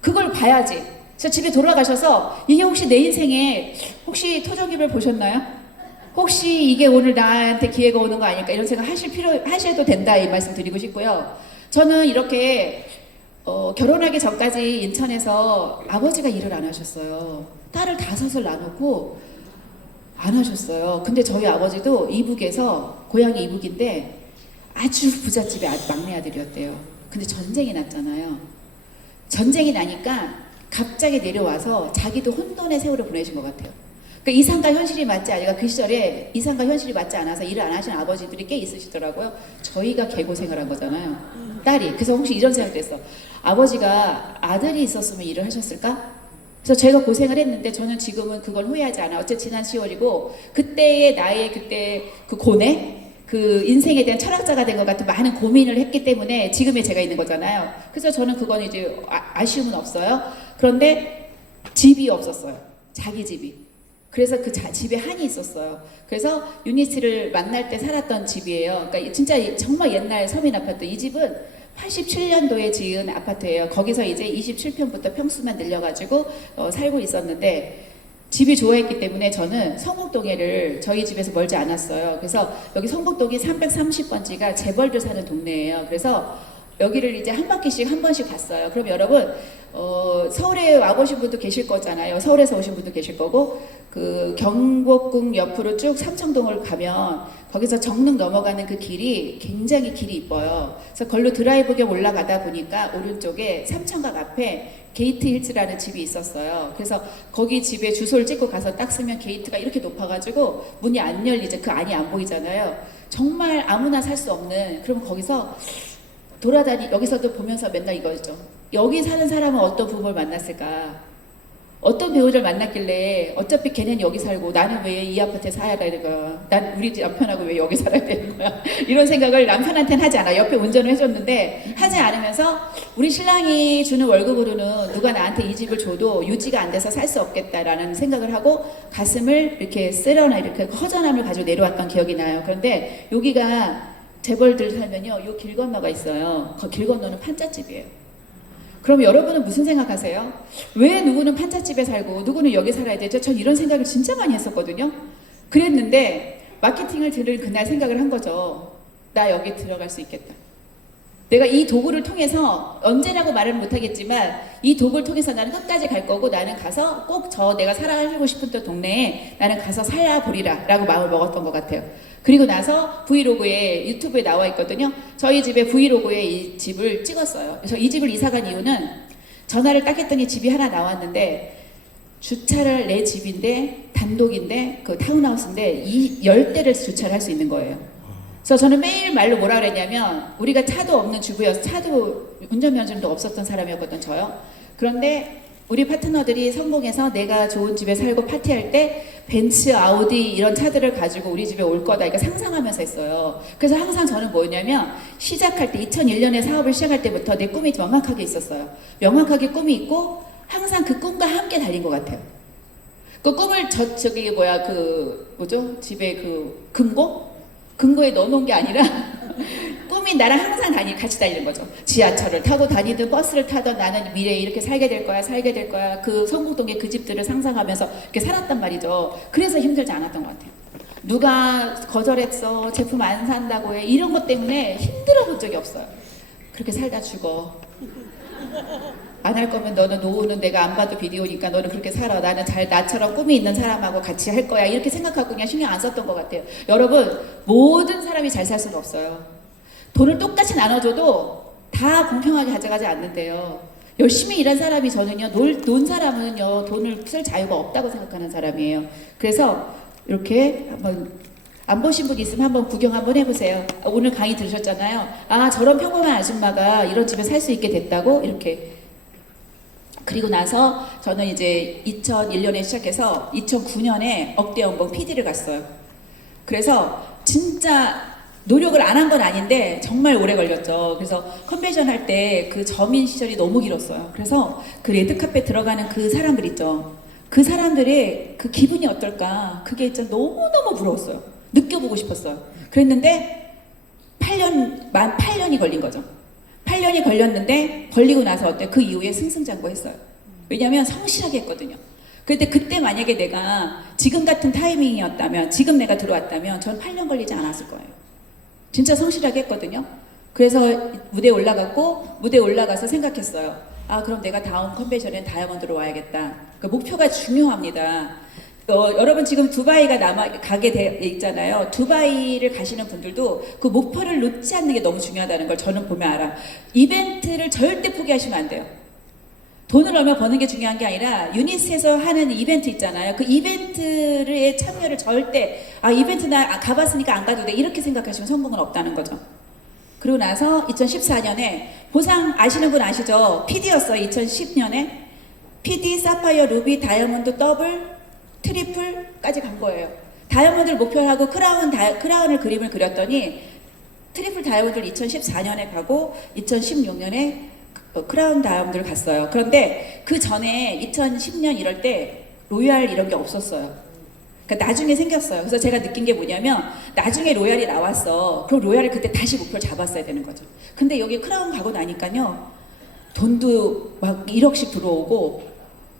그걸 봐야지. 그래서 집에 돌아가셔서 이게 혹시 내 인생에 혹시 토종입을 보셨나요? 혹시 이게 오늘 나한테 기회가 오는 거 아닐까 이런 생각 하셔도 된다 이 말씀 드리고 싶고요. 저는 이렇게 결혼하기 전까지 인천에서 아버지가 일을 안 하셨어요. 딸을 5을 낳아놓고 안 하셨어요. 근데 저희 아버지도 이북에서 고향이 이북인데 아주 부잣집의 막내 아들이었대요. 근데 전쟁이 났잖아요. 전쟁이 나니까 갑자기 내려와서 자기도 혼돈의 세월을 보내신 것 같아요. 그러니까 이상과 현실이 맞지 않으니까 그 시절에 이상과 현실이 맞지 않아서 일을 안 하시는 아버지들이 꽤 있으시더라고요. 저희가 개고생을 한 거잖아요. 딸이. 그래서 혹시 이런 생각도 했어. 아버지가 아들이 있었으면 일을 하셨을까? 그래서 제가 고생을 했는데 저는 지금은 그걸 후회하지 않아. 어째 지난 10월이고 그때의 나의 그때 그 고뇌? 그 인생에 대한 철학자가 된 것 같은 많은 고민을 했기 때문에 지금의 제가 있는 거잖아요. 그래서 저는 그건 이제 아쉬움은 없어요. 그런데 집이 없었어요. 자기 집이. 그래서 그 집에 한이 있었어요. 그래서 유니스를 만날 때 살았던 집이에요. 그러니까 진짜 정말 옛날 서민 아파트. 이 집은 87년도에 지은 아파트예요. 거기서 이제 27평부터 평수만 늘려가지고 살고 있었는데 집이 좋아했기 때문에 저는 성북동에를 저희 집에서 멀지 않았어요. 그래서 여기 성북동이 330번지가 재벌들 사는 동네예요. 그래서 여기를 이제 한 바퀴씩 한 번씩 갔어요. 그럼 여러분 서울에 와보신 분도 계실 거잖아요. 서울에서 오신 분도 계실 거고 그 경복궁 옆으로 쭉 삼청동을 가면 거기서 정릉 넘어가는 그 길이 굉장히 길이 이뻐요. 그래서 걸로 드라이브 겸 올라가다 보니까 오른쪽에 삼청각 앞에 게이트 힐즈라는 집이 있었어요. 그래서 거기 집에 주소를 찍고 가서 딱 쓰면 게이트가 이렇게 높아가지고 문이 안 열리죠. 그 안이 안 보이잖아요. 정말 아무나 살 수 없는. 그럼 거기서 여기서도 보면서 맨날 이거죠. 여기 사는 사람은 어떤 부모를 만났을까? 어떤 배우를 만났길래 어차피 걔는 여기 살고 나는 왜 이 아파트에 살아야 되는 거야? 난 우리 남편하고 왜 여기 살아야 되는 거야? 이런 생각을 남편한테는 하지 않아. 옆에 운전을 해줬는데 하지 않으면서 우리 신랑이 주는 월급으로는 누가 나한테 이 집을 줘도 유지가 안 돼서 살 수 없겠다라는 생각을 하고 가슴을 이렇게 쓸어나 이렇게 허전함을 가지고 내려왔던 기억이 나요. 그런데 여기가 재벌들 살면요, 요 길 건너가 있어요. 그 길 건너는 판잣집이에요. 그럼 여러분은 무슨 생각하세요? 왜 누구는 판잣집에 살고 누구는 여기 살아야 되죠? 전 이런 생각을 진짜 많이 했었거든요. 그랬는데 마케팅을 들을 그날 생각을 한 거죠. 나 여기 들어갈 수 있겠다. 내가 이 도구를 통해서 언제라고 말은 못하겠지만 이 도구를 통해서 나는 끝까지 갈 거고 나는 가서 꼭 내가 살아가고 싶은 동네에 나는 가서 살아보리라 라고 마음을 먹었던 것 같아요. 그리고 나서 브이로그에 유튜브에 나와 있거든요. 저희 집에 브이로그에 이 집을 찍었어요. 그래서 이 집을 이사 간 이유는 전화를 딱 했더니 집이 하나 나왔는데 주차를 내 집인데 단독인데 그 타운하우스인데 10대를 주차를 할 수 있는 거예요. 그래서 저는 매일 말로 뭐라 그랬냐면 우리가 차도 없는 주부여서 차도 운전면허증도 없었던 사람이었거든 저요. 그런데 우리 파트너들이 성공해서 내가 좋은 집에 살고 파티할 때 벤츠, 아우디 이런 차들을 가지고 우리 집에 올 거다 이거 상상하면서 했어요. 그래서 항상 저는 뭐냐면 시작할 때 2001년에 사업을 시작할 때부터 내 꿈이 명확하게 있었어요. 명확하게 꿈이 있고 항상 그 꿈과 함께 달린 것 같아요. 그 꿈을 집에 그 금고에 넣어놓은 게 아니라 꿈이 나랑 항상 같이 다니는 거죠. 지하철을 타고 다니든 버스를 타든 나는 미래에 이렇게 살게 될 거야. 그 성북동의 그 집들을 상상하면서 이렇게 살았단 말이죠. 그래서 힘들지 않았던 것 같아요. 누가 거절했어, 제품 안 산다고 해, 이런 것 때문에 힘들어 본 적이 없어요. 그렇게 살다 죽어. 안 할 거면 너는 노후는 내가 안 봐도 비디오니까 너는 그렇게 살아. 나는 나처럼 꿈이 있는 사람하고 같이 할 거야. 이렇게 생각하고 그냥 신경 안 썼던 것 같아요. 여러분, 모든 사람이 잘 살 수는 없어요. 돈을 똑같이 나눠줘도 다 공평하게 가져가지 않는데요. 열심히 일한 사람이 저는요, 논 사람은요, 돈을 쓸 자유가 없다고 생각하는 사람이에요. 그래서 이렇게 한번 안 보신 분 있으면 한번 구경 한번 해보세요. 오늘 강의 들으셨잖아요. 아, 저런 평범한 아줌마가 이런 집에 살 수 있게 됐다고? 이렇게. 그리고 나서 저는 이제 2001년에 시작해서 2009년에 억대 연봉 PD를 갔어요. 그래서 진짜 노력을 안 한 건 아닌데 정말 오래 걸렸죠. 그래서 컨벤션 할 때 그 점인 시절이 너무 길었어요. 그래서 그 레드카페 들어가는 그 사람들 있죠. 그 사람들의 그 기분이 어떨까? 그게 진짜 너무너무 부러웠어요. 느껴보고 싶었어요. 그랬는데 만 8년이 걸린 거죠. 8년이 걸렸는데 걸리고 나서 어때? 그 이후에 승승장구했어요. 왜냐하면 성실하게 했거든요. 그런데 그때 만약에 내가 지금 같은 타이밍이었다면, 지금 내가 들어왔다면 전 8년 걸리지 않았을 거예요. 진짜 성실하게 했거든요. 그래서 무대에 올라갔고, 무대에 올라가서 생각했어요. 아, 그럼 내가 다음 컨벤션엔 다이아몬드로 와야겠다. 그 목표가 중요합니다. 여러분 지금 두바이가 가게 돼 있잖아요. 두바이를 가시는 분들도 그 목표를 놓지 않는 게 너무 중요하다는 걸 저는 보면 알아. 이벤트를 절대 포기하시면 안 돼요. 돈을 얼마 버는 게 중요한 게 아니라 유니스에서 하는 이벤트 있잖아요. 그 이벤트에 참여를 절대 이벤트 나 가봤으니까 안 가도 돼 이렇게 생각하시면 성공은 없다는 거죠. 그리고 나서 2014년에 보상 아시는 분 아시죠? PD였어요. 2010년에 PD, 사파이어, 루비, 다이아몬드, 더블, 트리플까지 간 거예요. 다이아몬드를 목표로 하고 크라운을 그림을 그렸더니 트리플 다이아몬드를 2014년에 가고 2016년에 크라운 다이아몬드를 갔어요. 그런데 그 전에 2010년 이럴 때 로얄 이런 게 없었어요. 그러니까 나중에 생겼어요. 그래서 제가 느낀 게 뭐냐면 나중에 로얄이 나왔어. 그럼 로얄을 그때 다시 목표를 잡았어야 되는 거죠. 근데 여기 크라운 가고 나니까요. 돈도 막 1억씩 들어오고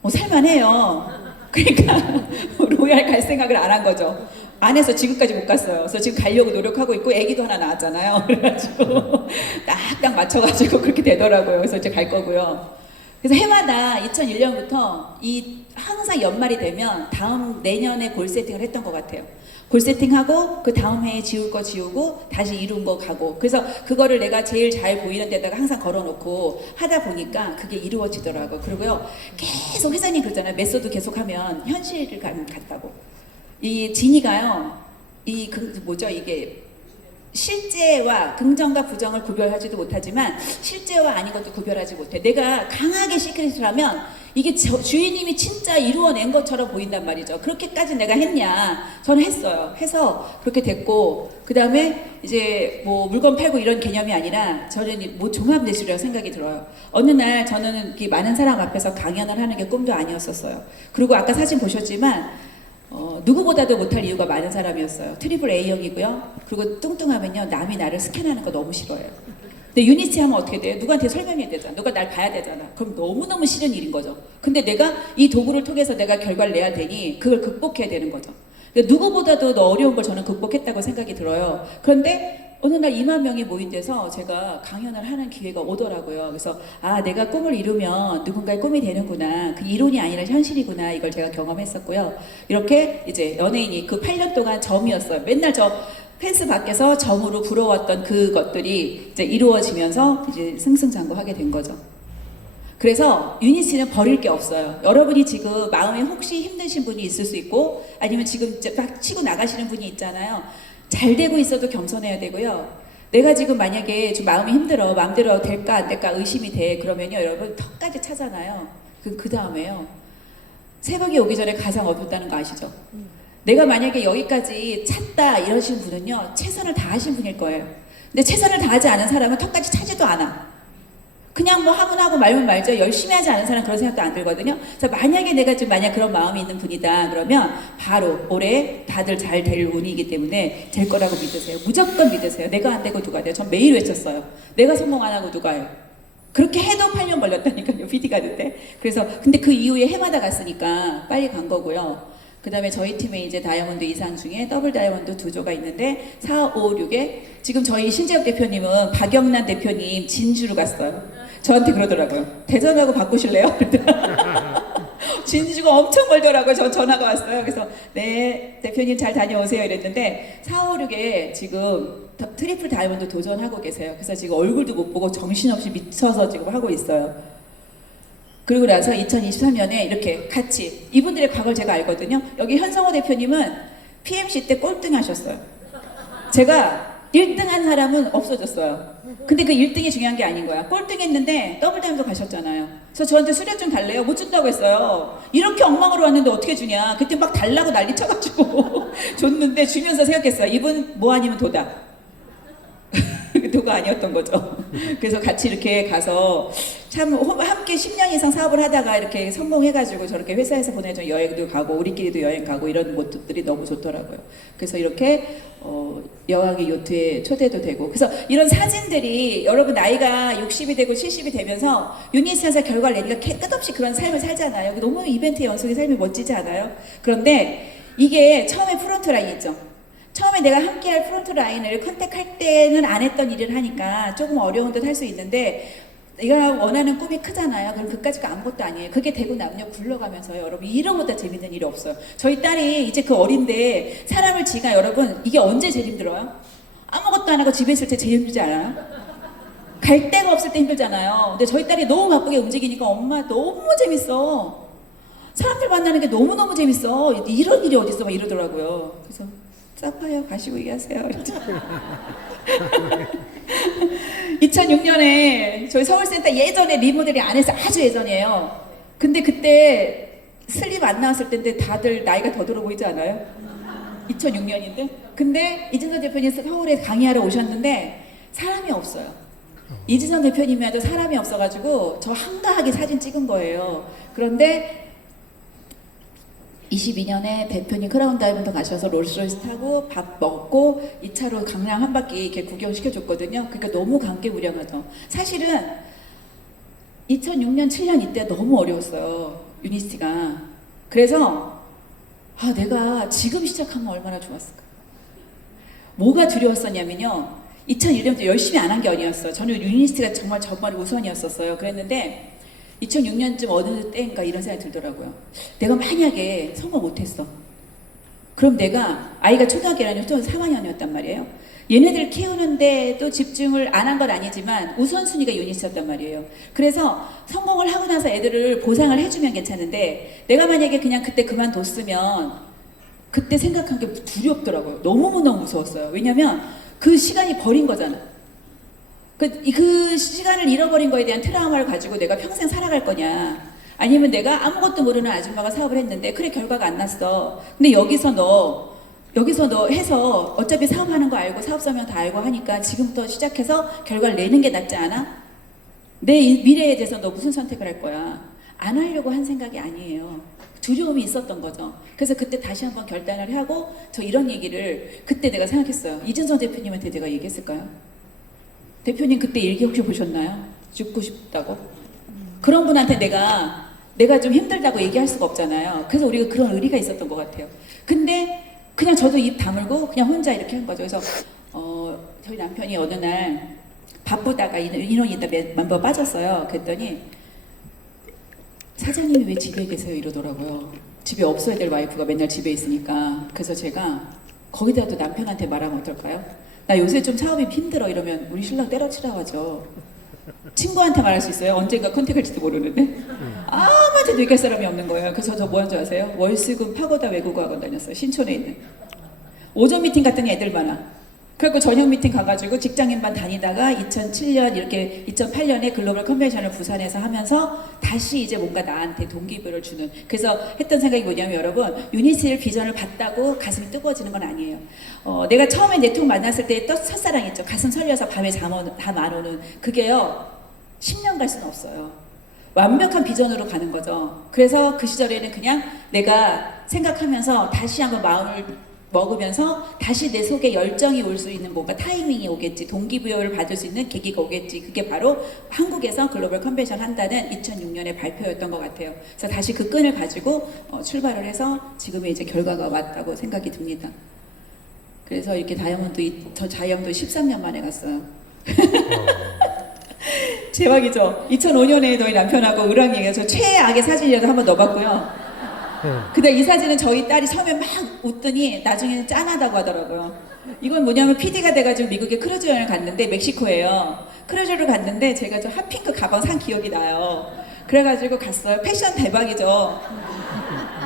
살만해요. 그러니까 로얄 갈 생각을 안 한 거죠. 안 해서 지금까지 못 갔어요. 그래서 지금 가려고 노력하고 있고 애기도 하나 낳았잖아요. 그래가지고 딱딱 맞춰가지고 그렇게 되더라고요. 그래서 이제 갈 거고요. 그래서 해마다 2001년부터 항상 연말이 되면 다음 내년에 골 세팅을 했던 것 같아요. 골 세팅하고 그 다음 해에 지울 거 지우고 다시 이룬 거 가고. 그래서 그거를 내가 제일 잘 보이는 데다가 항상 걸어놓고 하다 보니까 그게 이루어지더라고요. 그리고요 계속 회장님 그러잖아요. 메소드 계속하면 현실을 같다고. 이 진이가요, 이게 실제와 긍정과 부정을 구별하지도 못하지만 실제와 아닌 것도 구별하지 못해. 내가 강하게 시크릿을 하면 이게 주인님이 진짜 이루어낸 것처럼 보인단 말이죠. 그렇게까지 내가 했냐? 저는 했어요. 해서 그렇게 됐고, 그 다음에 이제 뭐 물건 팔고 이런 개념이 아니라 저는 뭐 종합예술이라고 생각이 들어요. 어느 날 저는 이렇게 많은 사람 앞에서 강연을 하는 게 꿈도 아니었었어요. 그리고 아까 사진 보셨지만 누구보다도 못할 이유가 많은 사람이었어요. 트리플 A형이고요. 그리고 뚱뚱하면요 남이 나를 스캔하는 거 너무 싫어해요. 근데 유니티 하면 어떻게 돼요? 누구한테 설명해야 되잖아. 누가 날 봐야 되잖아. 그럼 너무너무 싫은 일인 거죠. 근데 내가 이 도구를 통해서 내가 결과를 내야 되니 그걸 극복해야 되는 거죠. 그러니까 누구보다도 더 어려운 걸 저는 극복했다고 생각이 들어요. 그런데 어느 날 2만 명이 모인 데서 제가 강연을 하는 기회가 오더라고요. 그래서 내가 꿈을 이루면 누군가의 꿈이 되는구나. 그 이론이 아니라 현실이구나. 이걸 제가 경험했었고요. 이렇게 이제 연예인이 그 8년 동안 점이었어요. 맨날 저 펜스 밖에서 점으로 부러웠던 그것들이 이제 이루어지면서 이제 승승장구하게 된 거죠. 그래서 유니티는 버릴 게 없어요. 여러분이 지금 마음이 혹시 힘드신 분이 있을 수 있고 아니면 지금 막 치고 나가시는 분이 있잖아요. 잘 되고 있어도 겸손해야 되고요. 내가 지금 만약에 좀 마음이 힘들어, 마음대로 될까 안 될까 의심이 돼. 그러면요, 여러분 턱까지 차잖아요. 그 다음에요. 새벽이 오기 전에 가장 어둡다는 거 아시죠? 내가 만약에 여기까지 찼다 이러신 분은요, 최선을 다하신 분일 거예요. 근데 최선을 다하지 않은 사람은 턱까지 차지도 않아. 그냥 뭐 하면 하고 말면 말죠. 열심히 하지 않은 사람 그런 생각도 안 들거든요. 그래서 만약에 내가 지금 만약 그런 마음이 있는 분이다 그러면 바로 올해 다들 잘 될 운이기 때문에 될 거라고 믿으세요. 무조건 믿으세요. 내가 안 되고 누가 돼요. 전 매일 외쳤어요. 내가 성공 안 하고 누가 해요. 그렇게 해도 8년 걸렸다니까요. PD 가는데. 그래서 근데 그 이후에 해마다 갔으니까 빨리 간 거고요. 그 다음에 저희 팀에 이제 다이아몬드 이상 중에 더블 다이아몬드 2조가 있는데 4, 5, 6에 지금 저희 신재혁 대표님은 박영란 대표님 진주로 갔어요. 저한테 그러더라고요. 대전하고 바꾸실래요? 진주가 엄청 멀더라고요. 저 전화가 왔어요. 그래서 네 대표님 잘 다녀오세요 이랬는데 4, 5, 6에 지금 트리플 다이아몬드 도전하고 계세요. 그래서 지금 얼굴도 못 보고 정신없이 미쳐서 지금 하고 있어요. 그리고 나서 2023년에 이렇게 같이 이분들의 과거를 제가 알거든요. 여기 현성호 대표님은 PMC 때 꼴등 하셨어요. 제가 1등 한 사람은 없어졌어요. 근데 그 1등이 중요한 게 아닌 거야. 꼴등 했는데 더블 다이아몬드 가셨잖아요. 그래서 저한테 수료 좀 달래요. 못 준다고 했어요. 이렇게 엉망으로 왔는데 어떻게 주냐. 그때 막 달라고 난리 쳐가지고 줬는데 주면서 생각했어요. 이분 뭐 아니면 도다. 도가 아니었던 거죠. 그래서 같이 이렇게 가서 참 함께 10년 이상 사업을 하다가 이렇게 성공해가지고 저렇게 회사에서 보내준 여행도 가고 우리끼리도 여행 가고 이런 모습들이 너무 좋더라고요. 그래서 이렇게 여왕의 요트에 초대도 되고, 그래서 이런 사진들이 여러분 나이가 60이 되고 70이 되면서 유니스에서 결과를 내니까 끝없이 그런 삶을 살잖아요. 너무 이벤트 연속의 삶이 멋지지 않아요? 그런데 이게 처음에 프론트 라인 있죠. 처음에 내가 함께할 프론트 라인을 컨택할 때는 안 했던 일을 하니까 조금 어려운 듯 할 수 있는데, 내가 원하는 꿈이 크잖아요. 그럼 그까지가 아무것도 아니에요. 그게 되고 나면 굴러가면서요. 여러분 이런보다 재밌는 일이 없어요. 저희 딸이 이제 그 어린데 사람을 지가 여러분 이게 언제 제일 힘들어요? 아무것도 안 하고 집에 있을 때 제일 힘들지 않아요? 갈 데가 없을 때 힘들잖아요. 근데 저희 딸이 너무 바쁘게 움직이니까 엄마 너무 재밌어. 사람들 만나는 게 너무너무 재밌어. 이런 일이 어딨어 막 이러더라고요. 그래서 사파이어 가시고 얘기하세요. 2006년에 저희 서울센터 예전에 리모델링 안 했어. 아주 예전이에요. 근데 그때 슬립 안 나왔을 때인데 다들 나이가 더 들어 보이지 않아요? 2006년인데? 근데 이진선 대표님 서울에 강의하러 오셨는데 사람이 없어요. 이진선 대표님이 아주 사람이 없어가지고 저 한가하게 사진 찍은 거예요. 그런데 22년에 대표님 크라운 다이먼트 가셔서 롤스로이스 타고 밥 먹고 2차로 강남 한 바퀴 이렇게 구경시켜줬거든요. 그러니까 너무 감개무량하죠. 사실은 2006년, 7년 이때 너무 어려웠어요. 유니스티가. 그래서 내가 지금 시작하면 얼마나 좋았을까. 뭐가 두려웠었냐면요. 2001년부터 열심히 안 한 게 아니었어요. 저는 유니스티가 정말 우선이었었어요. 그랬는데 2006년쯤 어느 때인가 이런 생각이 들더라고요. 내가 만약에 성공 못했어. 그럼 내가 아이가 초등학교라는 또 3학년이었단 말이에요. 얘네들 키우는데도 집중을 안 한 건 아니지만 우선순위가 유니스였단 말이에요. 그래서 성공을 하고 나서 애들을 보상을 해주면 괜찮은데 내가 만약에 그냥 그때 그만뒀으면 그때 생각한 게 두렵더라고요. 너무너무 무서웠어요. 왜냐면 그 시간이 버린 거잖아. 그 시간을 잃어버린 거에 대한 트라우마를 가지고 내가 평생 살아갈 거냐, 아니면 내가 아무것도 모르는 아줌마가 사업을 했는데 그래 결과가 안 났어. 근데 여기서 너 해서 어차피 사업하는 거 알고 사업 설명 다 알고 하니까 지금부터 시작해서 결과를 내는 게 낫지 않아? 내 미래에 대해서 너 무슨 선택을 할 거야? 안 하려고 한 생각이 아니에요. 두려움이 있었던 거죠. 그래서 그때 다시 한번 결단을 하고 저 이런 얘기를 그때 내가 생각했어요. 이진선 대표님한테 내가 얘기했을까요? 대표님 그때 일기 혹시 보셨나요? 죽고 싶다고? 그런 분한테 내가 좀 힘들다고 얘기할 수가 없잖아요. 그래서 우리가 그런 의리가 있었던 것 같아요. 근데 그냥 저도 입 다물고 그냥 혼자 이렇게 한 거죠. 그래서 저희 남편이 어느 날 바쁘다가 인원이 있다 몇 번 빠졌어요. 그랬더니 사장님이 왜 집에 계세요? 이러더라고요. 집에 없어야 될 와이프가 맨날 집에 있으니까. 그래서 제가 거기다도 남편한테 말하면 어떨까요? 나 요새 좀 사업이 힘들어 이러면 우리 신랑 때려치라고 하죠. 친구한테 말할 수 있어요. 언젠가 컨택할지도 모르는데 아무한테도 얘기할 사람이 없는 거예요. 그래서 저 뭐 한 줄 아세요? 월수금 파고다 외국어학원 다녔어요. 신촌에 있는. 오전 미팅 갔더니 애들 많아. 그리고 저녁 미팅 가가지고 직장인반 다니다가 2007년 이렇게 2008년에 글로벌 컨벤션을 부산에서 하면서 다시 이제 뭔가 나한테 동기부여를 주는. 그래서 했던 생각이 뭐냐면 여러분 유니스를 비전을 봤다고 가슴이 뜨거워지는 건 아니에요. 내가 처음에 내통 만났을 때 첫사랑 있죠. 가슴 설려서 밤에 잠 안 오는 그게요 10년 갈 수는 없어요. 완벽한 비전으로 가는 거죠. 그래서 그 시절에는 그냥 내가 생각하면서 다시 한번 마음을 먹으면서 다시 내 속에 열정이 올 수 있는 뭔가 타이밍이 오겠지, 동기부여를 받을 수 있는 계기가 오겠지. 그게 바로 한국에서 글로벌 컨벤션 한다는 2006년의 발표였던 것 같아요. 그래서 다시 그 끈을 가지고 출발을 해서 지금의 이제 결과가 왔다고 생각이 듭니다. 그래서 이렇게 저 자이언도 13년 만에 갔어요. 대박이죠. 2005년에 너희 남편하고 을왕리에서 최악의 사진이라도 한번 넣어봤고요. 근데 이 사진은 저희 딸이 처음에 막 웃더니 나중에는 짠하다고 하더라고요. 이건 뭐냐면 PD가 돼가지고 미국에 크루즈 여행을 갔는데 멕시코예요. 크루즈를 갔는데 제가 저 핫핑크 가방 산 기억이 나요. 그래가지고 갔어요. 패션 대박이죠.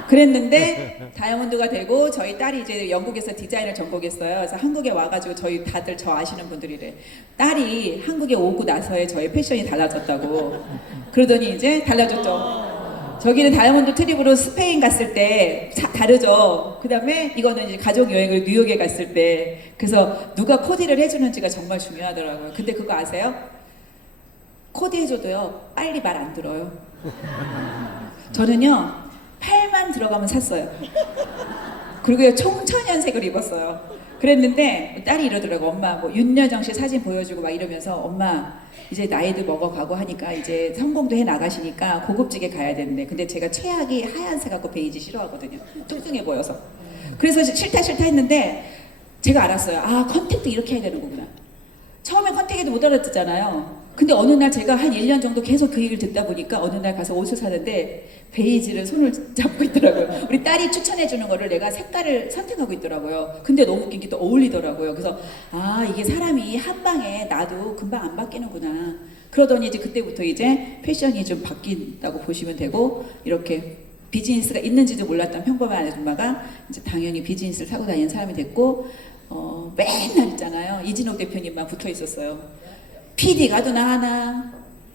그랬는데 다이아몬드가 되고 저희 딸이 이제 영국에서 디자인을 전공했어요. 그래서 한국에 와가지고 저희 다들 저 아시는 분들이래. 딸이 한국에 오고 나서의 저의 패션이 달라졌다고. 그러더니 이제 달라졌죠. 저기는 다이아몬드 트립으로 스페인 갔을 때 다르죠. 그 다음에 이거는 이제 가족 여행을 뉴욕에 갔을 때. 그래서 누가 코디를 해주는지가 정말 중요하더라고요. 근데 그거 아세요? 코디 해줘도요 빨리 말 안 들어요. 저는요 8만 들어가면 샀어요. 그리고 청천연색을 입었어요. 그랬는데 딸이 이러더라고. 엄마 뭐 윤여정 씨 사진 보여주고 막 이러면서 엄마 이제 나이도 먹어가고 하니까 이제 성공도 해 나가시니까 고급지게 가야 되는데 근데 제가 최악이 하얀색 갖고 베이지 싫어하거든요. 뚱뚱해 보여서. 그래서 싫다 했는데 제가 알았어요. 아 컨택도 이렇게 해야 되는 거구나. 처음에 컨택에도 못 알아듣잖아요. 근데 어느 날 제가 한 1년 정도 계속 그 얘기를 듣다 보니까 어느 날 가서 옷을 사는데 베이지를 손을 잡고 있더라고요. 우리 딸이 추천해 주는 거를 내가 색깔을 선택하고 있더라고요. 근데 너무 웃긴 게 또 어울리더라고요. 그래서 아 이게 사람이 한 방에 나도 금방 안 바뀌는구나. 그러더니 이제 그때부터 이제 패션이 좀 바뀐다고 보시면 되고 이렇게 비즈니스가 있는지도 몰랐던 평범한 아줌마가 이제 당연히 비즈니스를 타고 다니는 사람이 됐고 맨날 있잖아요. 이진옥 대표님만 붙어 있었어요. PD 가도 나 하나,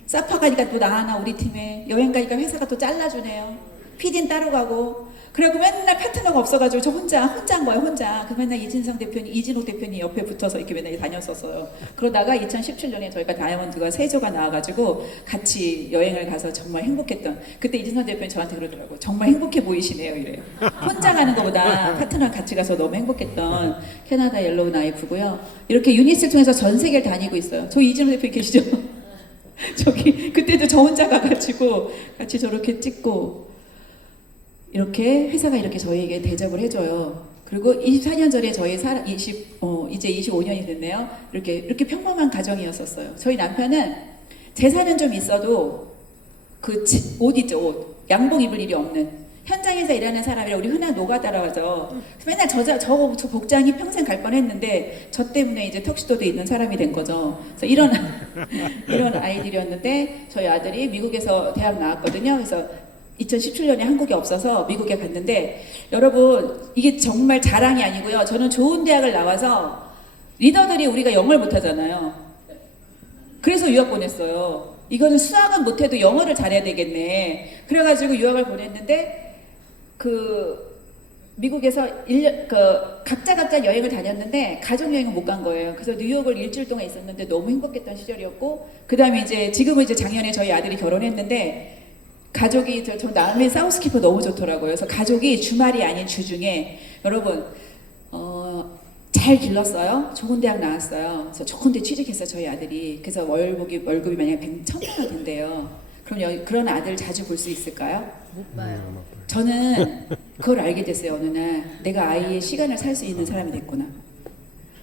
사파 가니까 또 나 하나 우리 팀에 여행 가니까 회사가 또 잘라주네요. PD는 따로 가고 그래갖고 맨날 파트너가 없어가지고 저 혼자인 거예요. 혼자. 그 맨날 이진옥 대표님 옆에 붙어서 이렇게 맨날 다녔었어요. 그러다가 2017년에 저희가 다이아몬드가 세조가 나와가지고 같이 여행을 가서 정말 행복했던 그때 이진성 대표님 저한테 그러더라고요. 정말 행복해 보이시네요 이래요. 혼자 가는 것보다 파트너랑 같이 가서 너무 행복했던 캐나다 옐로우 나이프고요. 이렇게 유닛을 통해서 전 세계를 다니고 있어요. 저 이진호 대표님 계시죠? 저기 그때도 저 혼자 가가지고 같이 저렇게 찍고 이렇게 회사가 이렇게 저희에게 대접을 해줘요. 그리고 24년 전에 저희 이제 25년이 됐네요. 이렇게 평범한 가정이었었어요. 저희 남편은 재산은 좀 있어도 그 옷 있죠, 옷. 양복 입을 일이 없는 현장에서 일하는 사람이라 우리 흔한 노가다라고 하죠. 맨날 저 복장이 평생 갈 뻔했는데 저 때문에 이제 턱시도도 있는 사람이 된 거죠. 그래서 이런 아이들이었는데 저희 아들이 미국에서 대학 나왔거든요. 그래서 2017년에 한국에 없어서 미국에 갔는데 여러분 이게 정말 자랑이 아니고요. 저는 좋은 대학을 나와서 리더들이 우리가 영어를 못하잖아요. 그래서 유학 보냈어요. 이거는 수학은 못해도 영어를 잘해야 되겠네. 그래가지고 유학을 보냈는데 미국에서 각자 여행을 다녔는데 가족여행은 못 간 거예요. 그래서 뉴욕을 일주일 동안 있었는데 너무 행복했던 시절이었고 그 다음에 지금은 작년에 저희 아들이 결혼했는데 가족이 저 남의 사우스키퍼 너무 좋더라고요. 그래서 가족이 주말이 아닌 주중에 여러분 잘 길렀어요. 좋은 대학 나왔어요. 그래서 좋은 데 취직했어요. 저희 아들이. 그래서 월급이 만약에 1,000만 원 된대요. 그럼 그런 아들 자주 볼 수 있을까요? 못 봐요. 저는 그걸 알게 됐어요. 어느 날 내가 아이의 시간을 살 수 있는 사람이 됐구나.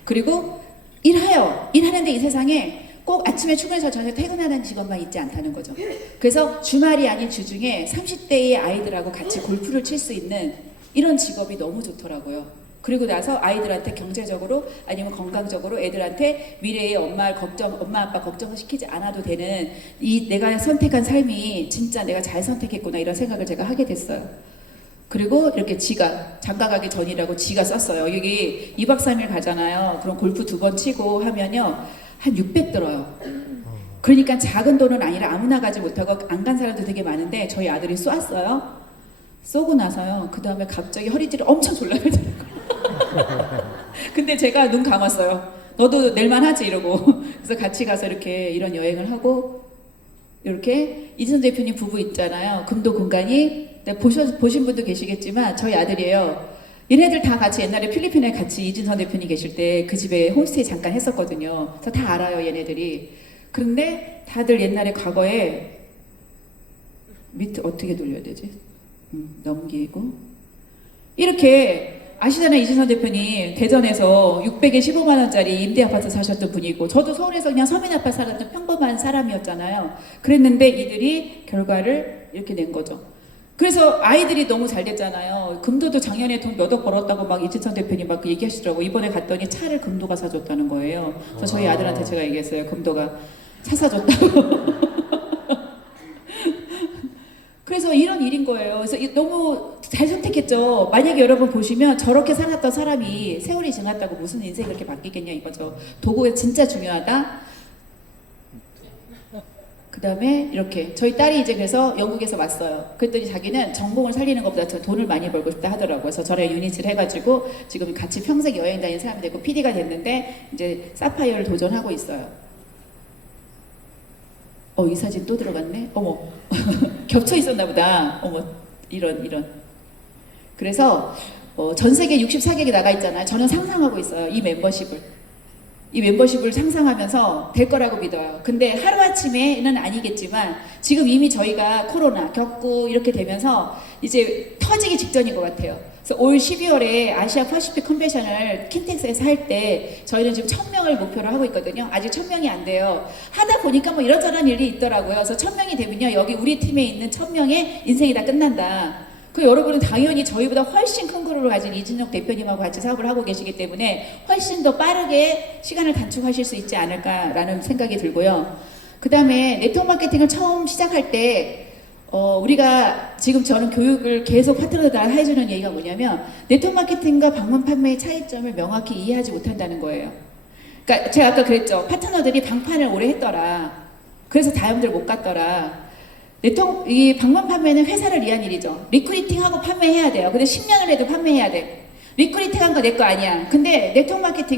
그리고 일하는데 이 세상에 꼭 아침에 출근해서 저녁에 퇴근하는 직원만 있지 않다는 거죠. 그래서 주말이 아닌 주중에 30대의 아이들하고 같이 골프를 칠 수 있는 이런 직업이 너무 좋더라고요. 그리고 나서 아이들한테 경제적으로 아니면 건강적으로 애들한테 미래의 엄마 아빠 걱정을 시키지 않아도 되는 내가 선택한 삶이 진짜 내가 잘 선택했구나 이런 생각을 제가 하게 됐어요. 그리고 이렇게 장가 가기 전이라고 지가 썼어요. 여기 2박 3일 가잖아요. 그럼 골프 2번 치고 하면요. 한 600 들어요. 그러니까 작은 돈은 아니라 아무나 가지 못하고 안 간 사람도 되게 많은데 저희 아들이 쏘았어요. 쏘고 나서요. 그 다음에 갑자기 허리띠를 엄청 졸라매더라고요. 근데 제가 눈 감았어요. 너도 낼만 하지 이러고. 그래서 같이 가서 이런 여행을 하고 이렇게 이진선 대표님 부부 있잖아요. 금도 금간이 보신 분도 계시겠지만 저희 아들이에요. 얘네들 다 같이 옛날에 필리핀에 같이 이진선 대표님 계실 때 그 집에 홈스테이 잠깐 했었거든요. 그래서 다 알아요 얘네들이. 그런데 다들 옛날에 과거에 밑에 어떻게 돌려야 되지? 넘기고 이렇게 아시잖아요. 이진선 대표님 대전에서 600에 15만 원짜리 임대 아파트 사셨던 분이고 저도 서울에서 그냥 서민 아파트 살았던 평범한 사람이었잖아요. 그랬는데 이들이 결과를 이렇게 낸 거죠. 그래서 아이들이 너무 잘 됐잖아요. 금도도 작년에 돈 몇 억 벌었다고 막 이진선 대표님 막 얘기하시더라고. 이번에 갔더니 차를 금도가 사줬다는 거예요. 그래서 저희 아들한테 제가 얘기했어요. 금도가 차 사줬다고. 그래서 이런 일인 거예요. 그래서 너무 잘 선택했죠. 만약에 여러분 보시면 저렇게 살았던 사람이 세월이 지났다고 무슨 인생이 그렇게 바뀌겠냐 이거죠. 도구가 진짜 중요하다. 그 다음에 이렇게 저희 딸이 이제 그래서 영국에서 왔어요. 그랬더니 자기는 전공을 살리는 것보다 더 돈을 많이 벌고 싶다 하더라고요. 그래서 저랑 유닛을 해가지고 지금 같이 평생 여행 다니는 사람이 됐고 PD가 됐는데 이제 사파이어를 도전하고 있어요. 이 사진 또 들어갔네? 어머, 겹쳐 있었나 보다. 어머, 이런. 그래서 전 세계 64개국에 나가 있잖아요. 저는 상상하고 있어요. 이 멤버십을 상상하면서 될 거라고 믿어요. 근데 하루아침에는 아니겠지만 지금 이미 저희가 코로나 겪고 이렇게 되면서 이제 터지기 직전인 것 같아요. 그래서 올 12월에 아시아 퍼시픽 컨벤션을 킨텍스에서 할 때 저희는 지금 1000명을 목표로 하고 있거든요. 아직 1000명이 안 돼요. 하다 보니까 뭐 이런저런 일이 있더라고요. 그래서 1000명이 되면요, 여기 우리 팀에 있는 1000명의 인생이 다 끝난다. 그 여러분은 당연히 저희보다 훨씬 큰 그룹을 가진 이진혁 대표님하고 같이 사업을 하고 계시기 때문에 훨씬 더 빠르게 시간을 단축하실 수 있지 않을까라는 생각이 들고요. 그 다음에 네트워크 마케팅을 처음 시작할 때 우리가 지금 저는 교육을 계속 파트너들 다 해주는 얘기가 뭐냐면 네트워크 마케팅과 방문 판매의 차이점을 명확히 이해하지 못한다는 거예요. 그러니까 제가 아까 그랬죠. 파트너들이 방판을 오래 했더라. 그래서 다음들 못 갔더라. 이 방문 판매는 회사를 위한 일이죠. 리크루팅하고 판매해야 돼요. 근데 10년을 해도 판매해야 돼. 리크루팅한 거 내 거 아니야. 근데 네트워크 마케팅